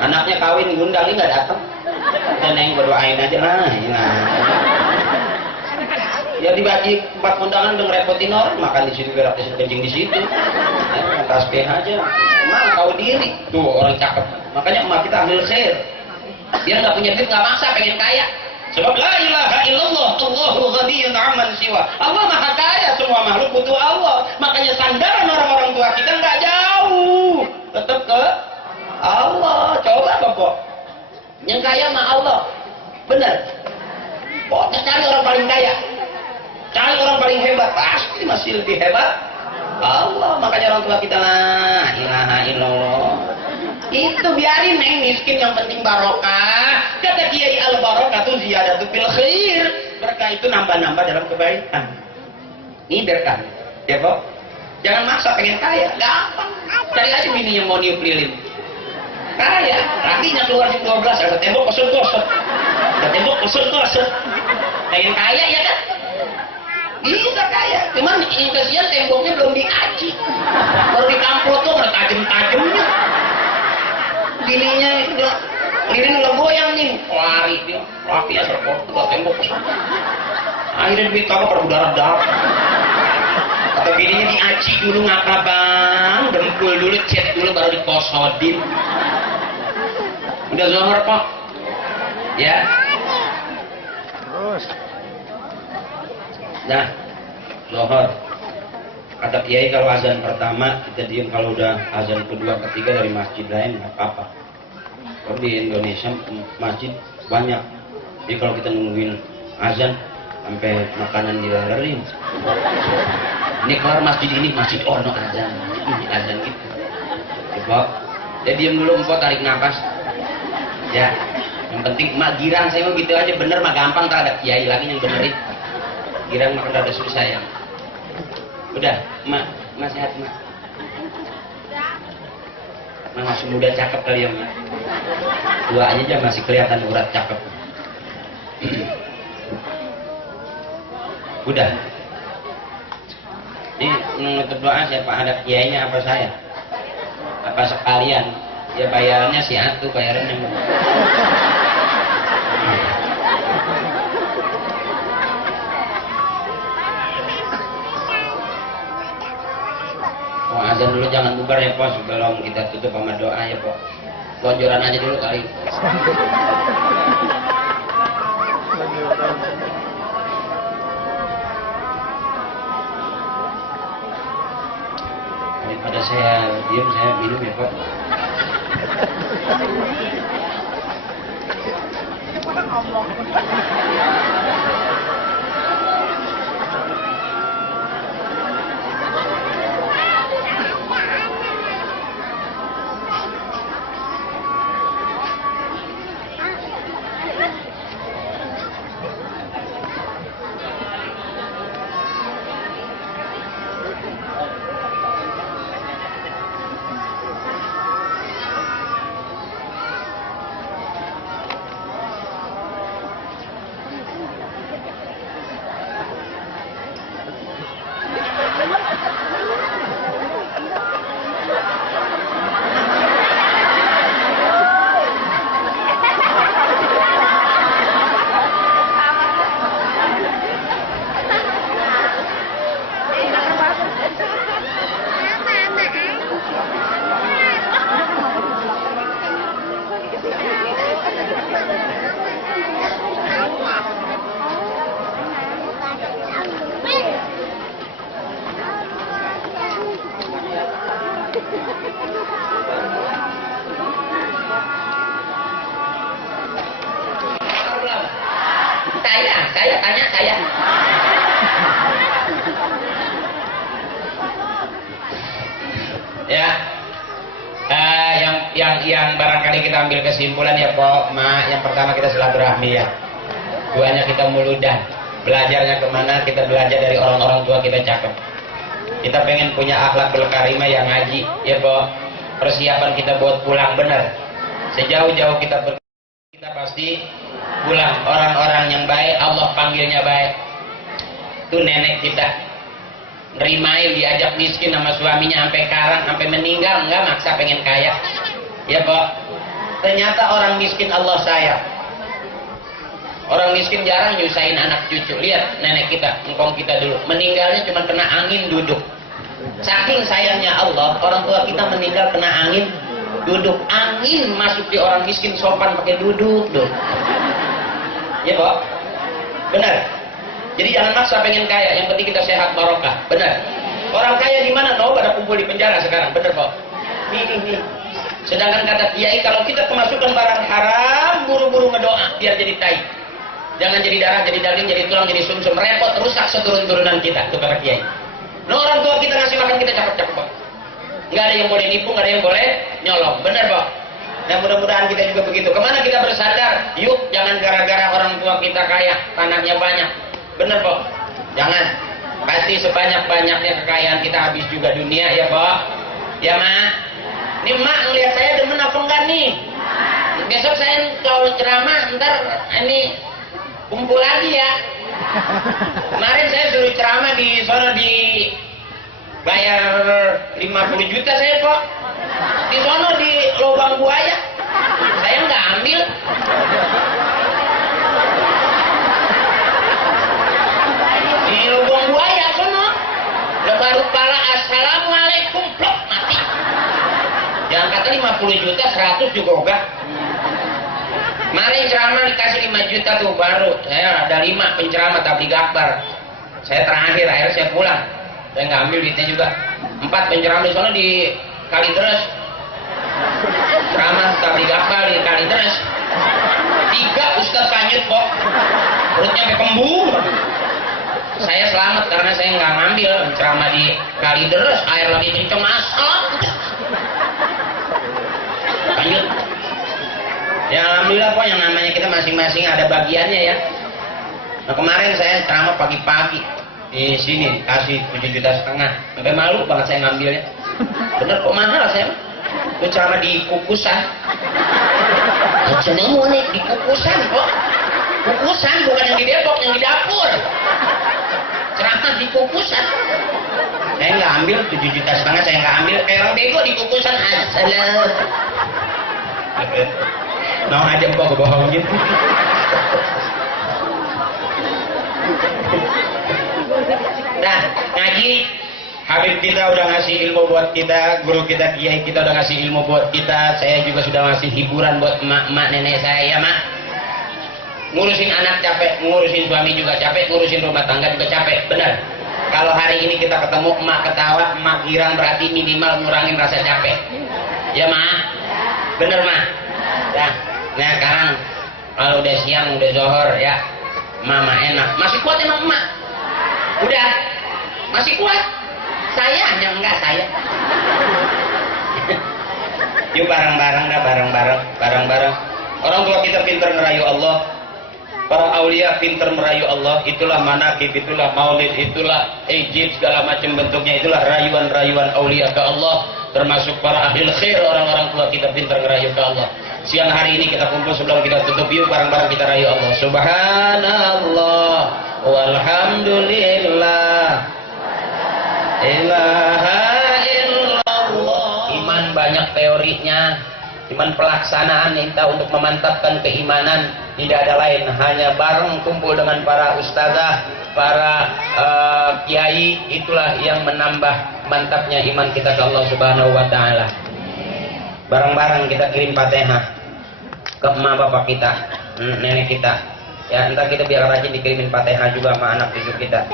Anaknya kawin ngundang ini nggak datang, dan yang berdoain aja lah. Ya dibagi 4 undangan udah ngerepotin orang, makan di situ gratis kencing di situ. Tasbih aja, emang tahu diri tuh orang cakep. Makanya emak kita ambil khair. Dia nggak punya duit nggak maksa pengen kaya. Sebab la ilaha illallah, Allahu ghaniyyun 'amman siwa. Allah maha kaya, semua makhluk butuh Allah. Makanya sandaran orang-orang tua kita nggak jauh, tetap ke Allah. Coba bapak, yang kaya mah Allah, bener. Pokoknya cari orang paling kaya, cari orang paling hebat, pasti masih lebih hebat Allah. Makanya orang tua kita la ilaha illallah. Itu biarin neng miskin, yang penting barokah. Kata Kiai Al Barokah tuh ziyadatu fil khair. Berkah itu nambah-nambah dalam kebaikan. Ini berkah, ya Pak. Jangan maksa pengen kaya, gampang. Cari aja bini yang mau niup lilin. Kaya, lakinya keluar jam 12, ada tembok kosong-kosong. Ada tembok kosong-kosong. Pengen kaya ya kan? Bisa kaya, cuman yang kasihan temboknya belum diaci. Baru dikamplot tuh ada tajem-tajemnya. Bininya itu udah lilin udah goyang nih, lari dia, rapi ya serpot, tuh tembok kosong. Akhirnya duit apa pada darah-darah. Kata bininya diaci dulu ngapa bang, dempul dulu, cet dulu baru dikosodin. Udah zuhur pak, ya. Terus. Nah, zuhur. Kata Kiai kalau azan pertama kita diem, kalau udah azan kedua ketiga dari masjid lain nggak apa-apa. Kalau di Indonesia masjid banyak, jadi kalau kita nungguin azan sampai makanan dilalerin. Ini keluar masjid ini masjid ono azan, ini azan gitu. Coba, ya diem dulu empok, tarik nafas. Ya, yang penting mak girang saya mau gitu aja, bener mah gampang, tak ada Kiai lagi yang benerin. Girang mah udah susah ya. Udah, mak sehat mak. Mak masih muda cakep kali ya mak. Tua aja masih kelihatan urat cakep. Udah. Ini menutup doa siapa ada kiainya apa saya? Apa sekalian? Ya bayarannya si atu, bayarannya. Oh, azan dulu jangan bubar ya Pos, sebelum kita tutup sama doa ya Pos. Lonjoran aja dulu kali. Daripada saya diam, saya minum ya Pak. saya tanya saya. Ya, yang barangkali kita ambil kesimpulan ya Pok, Ma, yang pertama kita silaturahmi ya. Duanya kita muludan. Belajarnya kemana? Kita belajar dari orang-orang tua kita cakep. Kita pengen punya akhlak berkarimah yang ngaji, ya Pok. Persiapan kita buat pulang benar. Sejauh-jauh kita pasti pulang. Orang-orang yang baik, Allah panggilnya baik. Itu nenek kita. Nerimain diajak miskin sama suaminya sampai karang, sampai meninggal, enggak maksa pengen kaya. Ya Pok. Ternyata orang miskin Allah sayang. Orang miskin jarang nyusahin anak cucu. Lihat nenek kita, engkong kita dulu. Meninggalnya cuma kena angin duduk. Saking sayangnya Allah, orang tua kita meninggal kena angin duduk. Angin masuk di orang miskin sopan pakai duduk. Ya Pok. Benar. Jadi jangan maksa pengen kaya, yang penting kita sehat barokah. Benar. Orang kaya di mana? Tahu pada kumpul di penjara sekarang. Benar Pok. Nih. Sedangkan kata kiai, kalau kita kemasukan barang haram, buru-buru ngedoa biar jadi tai. Jangan jadi darah, jadi daging, jadi tulang, jadi sumsum, repot, rusak seturun-turunan kita. Itu kata kiai. Nah orang tua kita ngasih makan kita cakep-cakep Pak. Nggak ada yang boleh nipu, nggak ada yang boleh nyolong. Benar Pak. Nah mudah-mudahan kita juga begitu. Kemana kita bersandar? Yuk, jangan gara-gara orang tua kita kaya, tanahnya banyak. Benar Pak. Jangan. Pasti sebanyak-banyaknya kekayaan kita habis juga dunia ya Pak. Ya Ma. Ini Mak ngeliat saya demen apa enggak nih? Besok saya kalau ceramah ntar ini kumpul lagi ya. Kemarin saya suruh ceramah di sono di bayar 50 juta saya Pak. Di sono di lubang buaya. Saya nggak ambil. Di lubang buaya sono. Udah baru pala assalamualaikum plok mati. Jangan kata 50 juta 100 juga enggak. Kemarin ceramah dikasih 5 juta tuh baru. Saya ada 5 penceramah tabligh akbar. Saya terakhir, akhirnya saya pulang. Saya nggak ambil duitnya juga. 4 penceramah di sana di Kalideres. Ceramah tabligh akbar di Kalideres. 3 Ustaz Kanyut kok. Perutnya sampai kembung. Saya selamat karena saya nggak ngambil ceramah di Kalideres. Air lagi kenceng asal. Kanyut. Ya alhamdulillah Pak, yang namanya kita masing-masing ada bagiannya ya. Nah kemarin saya ceramah pagi-pagi di sini kasih 7,5 juta. Sampai malu banget saya ngambilnya. Bener kok mahal saya. Itu ceramah di Kukusan. Jeneng mau di Kukusan kok. Kukusan bukan yang di Depok, yang di dapur. Ceramah di Kukusan. Saya nggak ambil 7,5 juta, saya nggak ambil. Kayak orang bego di Kukusan aja. Nah aja Pak kebohongin. Nah ngaji Habib kita udah ngasih ilmu buat kita, guru kita kiai kita udah ngasih ilmu buat kita. Saya juga sudah ngasih hiburan buat emak nenek saya ya Mak. Ngurusin anak capek, ngurusin suami juga capek, ngurusin rumah tangga juga capek. Benar. Kalau hari ini kita ketemu emak ketawa, emak girang, berarti minimal ngurangin rasa capek. Ya Mak. Bener Mak. Nah sekarang kalau udah siang udah zohor ya mama enak masih kuat emang emak udah masih kuat saya hanya enggak saya. Yuk bareng-bareng orang tua kita pintar merayu Allah, para aulia pintar merayu Allah. Itulah manakib, itulah maulid, itulah ijib, segala macam bentuknya. Itulah rayuan-rayuan aulia ke Allah, termasuk para ahli khair. Orang-orang tua kita pintar merayu ke Allah. Siang hari ini kita kumpul sebelum kita tutup, yuk bareng-bareng kita rayu Allah. Subhanallah walhamdulillah ilaha illallah. Iman banyak teorinya, iman pelaksanaan minta untuk memantapkan keimanan. Tidak ada lain, hanya bareng kumpul dengan para ustazah, para kiai. Itulah yang menambah mantapnya iman kita ke Allah Subhanahu wa Ta'ala. Bareng-bareng kita kirim Fatihah ke emak bapak kita, nenek kita. Ya entar kita biar rajin dikirimin Fatihah juga sama anak cucu kita.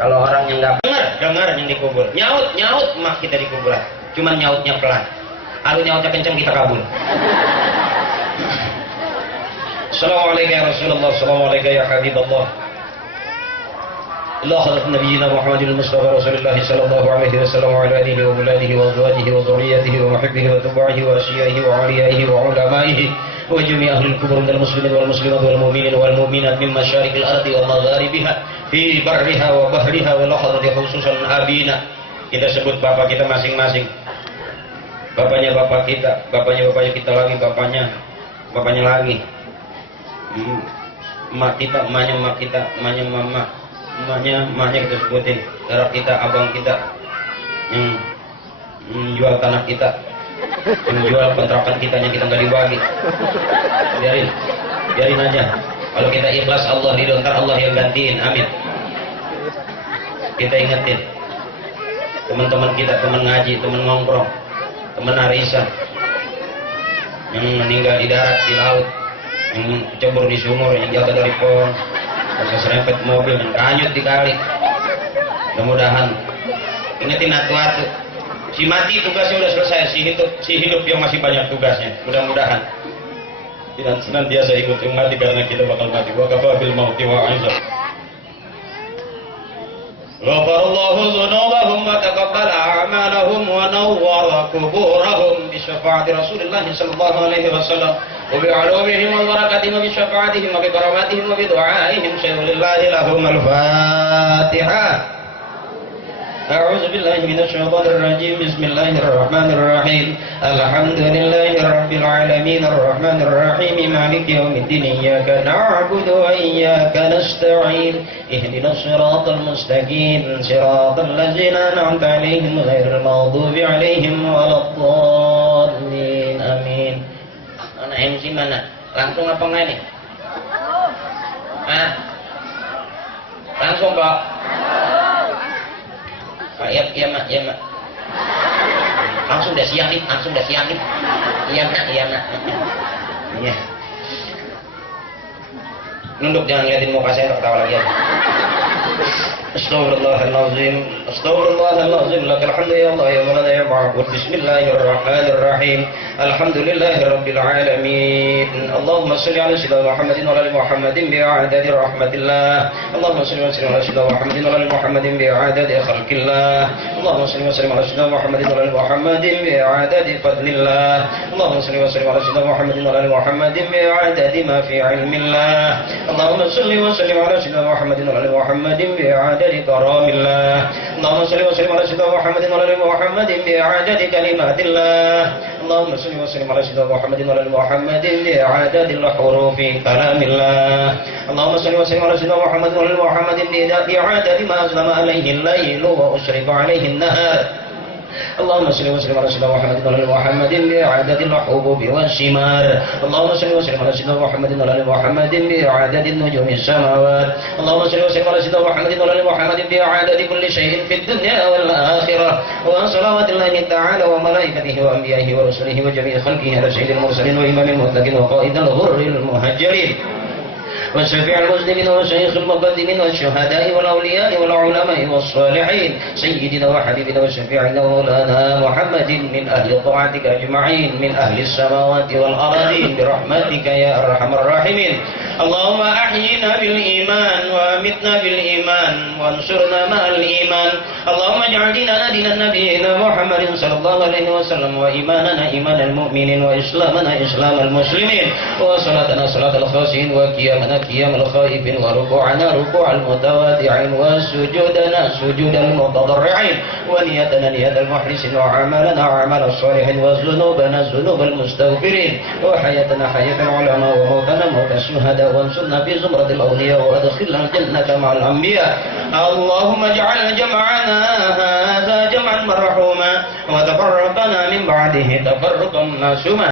Kalau orang yang nggak dengar yang dikubur, nyaut emak kita dikubur. Cuman nyautnya pelan. Kalau nyautnya kenceng kita kabul. Assalamualaikum ya Rasulullah, assalamualaikum ya Habibullah. إلى حضرة نبينا محمد المصطفى رسول الله صلى الله عليه وسلم وعلى آله وأولاده وأزواجه وذريته ومحبه وتبعه وأشيائه وعليائه وعلمائه وجميع أهل الكفر من المسلمين والمسلمات والمؤمنين والمؤمنات من مشارق الأرض ومغاربها في برها وبحرها وإلى حضرة خصوصا أبينا. Kita sebut bapak kita masing-masing. Bapaknya bapak kita, bapaknya kita lagi, bapaknya lagi. Emak kita, emaknya emak kita, emaknya mama, emaknya kita sebutin. Darah kita, abang kita, yang jual tanah kita, yang jual kontrakan kita nggak dibagi. Biarin aja. Kalau kita ikhlas Allah ridho, ntar Allah yang gantiin. Amin. Kita ingetin teman-teman kita, teman ngaji, teman ngongkrong, teman arisan yang meninggal di darat, di laut, yang kecebur di sumur, yang jatuh dari pohon, keserempet mobil, yang kanyut di kali. Mudah-mudahan ingetin atu-atu. Si mati tugasnya udah selesai, si hidup yang masih banyak tugasnya. Mudah-mudahan tidak senantiasa ikut yang mati karena kita bakal mati. Wa kafa bil mauti wa'izah. Ghafarallahu dzunubahum wa taqabbala a'malahum wa nawwara quburahum bi syafaati Rasulillah sallallahu alaihi wasallam wa bi 'ulumihim wa barakatihim wa bi syafaatihim wa bi karamatihim wa bi du'aihim sayyidillahi lahum al-Fatihah. أعوذ بالله من الشيطان الرجيم بسم الله الرحمن الرحيم الحمد لله رب العالمين الرحمن الرحيم مالك يوم الدين إياك نعبد وإياك نستعين اهدنا الصراط المستقيم صراط الذين أنعمت عليهم غير المغضوب عليهم ولا الضالين آمين. Anak MC mana? Langsung apa enggak nih? Langsung Pak? Iya mak. Langsung udah siang nih. Iya nak. Iya. Nunduk, jangan liatin muka saya, ketawa lagi aja. Astaghfirullahaladzim lakal hamdu ya Allah ya Maulana ya Ma'bud. Bismillahirrahmanirrahim. Alhamdulillahi rabbil alamin. Allahumma salli ala sayyidina Muhammadin wa ala Muhammadin bi'adadi rahmatillah. Allahumma salli wa sallim ala sayyidina Muhammadin wa ala Muhammadin bi'adadi khalqillah. Allahumma salli wa sallim ala sayyidina Muhammadin wa ala Muhammadin bi'adadi fadlillah. Allahumma salli wa sallim ala sayyidina Muhammadin wa ala Muhammadin bi'adadi ma fi ilmillah. Allahumma salli wa sallim ala sayyidina Muhammadin wa ala Muhammadin bi'adadi karamillah. اللهم صل وسلم على سيدنا محمد وعلى محمد بعدد كلمات الله. اللهم صل وسلم على سيدنا محمد وعلى محمد بعدد الحروف كلام الله. اللهم صل وسلم على سيدنا محمد وعلى محمد بعدد ما أظلم عليه الليل وأشرق عليه النهار. اللهم صل وسلم على سيدنا محمد وعلى محمد بعدد الحبوب والثمار. اللهم صل وسلم على سيدنا محمد وعلى محمد بعدد النجوم السماوات. اللهم صل وسلم على سيدنا محمد وعلى محمد بعدد كل شيء في الدنيا والآخرة. وصلوات الله تعالى وملائكته وأنبيائه ورسله وجميع خلقه على سيد المرسلين وإمام المتقين وقائد الغر المهجرين وشفيع المسلمين وشيخ المقدمين والشهداء والأولياء والعلماء والصالحين سيدنا وحبيبنا وشفيعنا ومولانا محمد من أهل طاعتك أجمعين من أهل السماوات والأراضين برحمتك يا أرحم الراحمين. اللهم أحينا بالإيمان وأمتنا بالإيمان وانصرنا مع الإيمان. اللهم اجعل ديننا دين نبينا محمد صلى الله عليه وسلم وإيماننا إيمان المؤمنين وإسلامنا إسلام المسلمين وصلاتنا صلاة الخاشعين وقيامنا قيام الخائفين وركوعنا ركوع المتواضعين وسجودنا سجود المتضرعين ونيتنا نية المحرسين وعملنا عمل الصالحين وذنوبنا ذنوب المستغفرين وحياتنا حياة العلماء وموتنا موت الشهداء وانصرنا في زمرة الأولياء وادخلنا الجنة مع الأنبياء. اللهم اجعل جمعنا هذا جمعا مرحوما وتفرقنا من بعده تفرقا معصوما.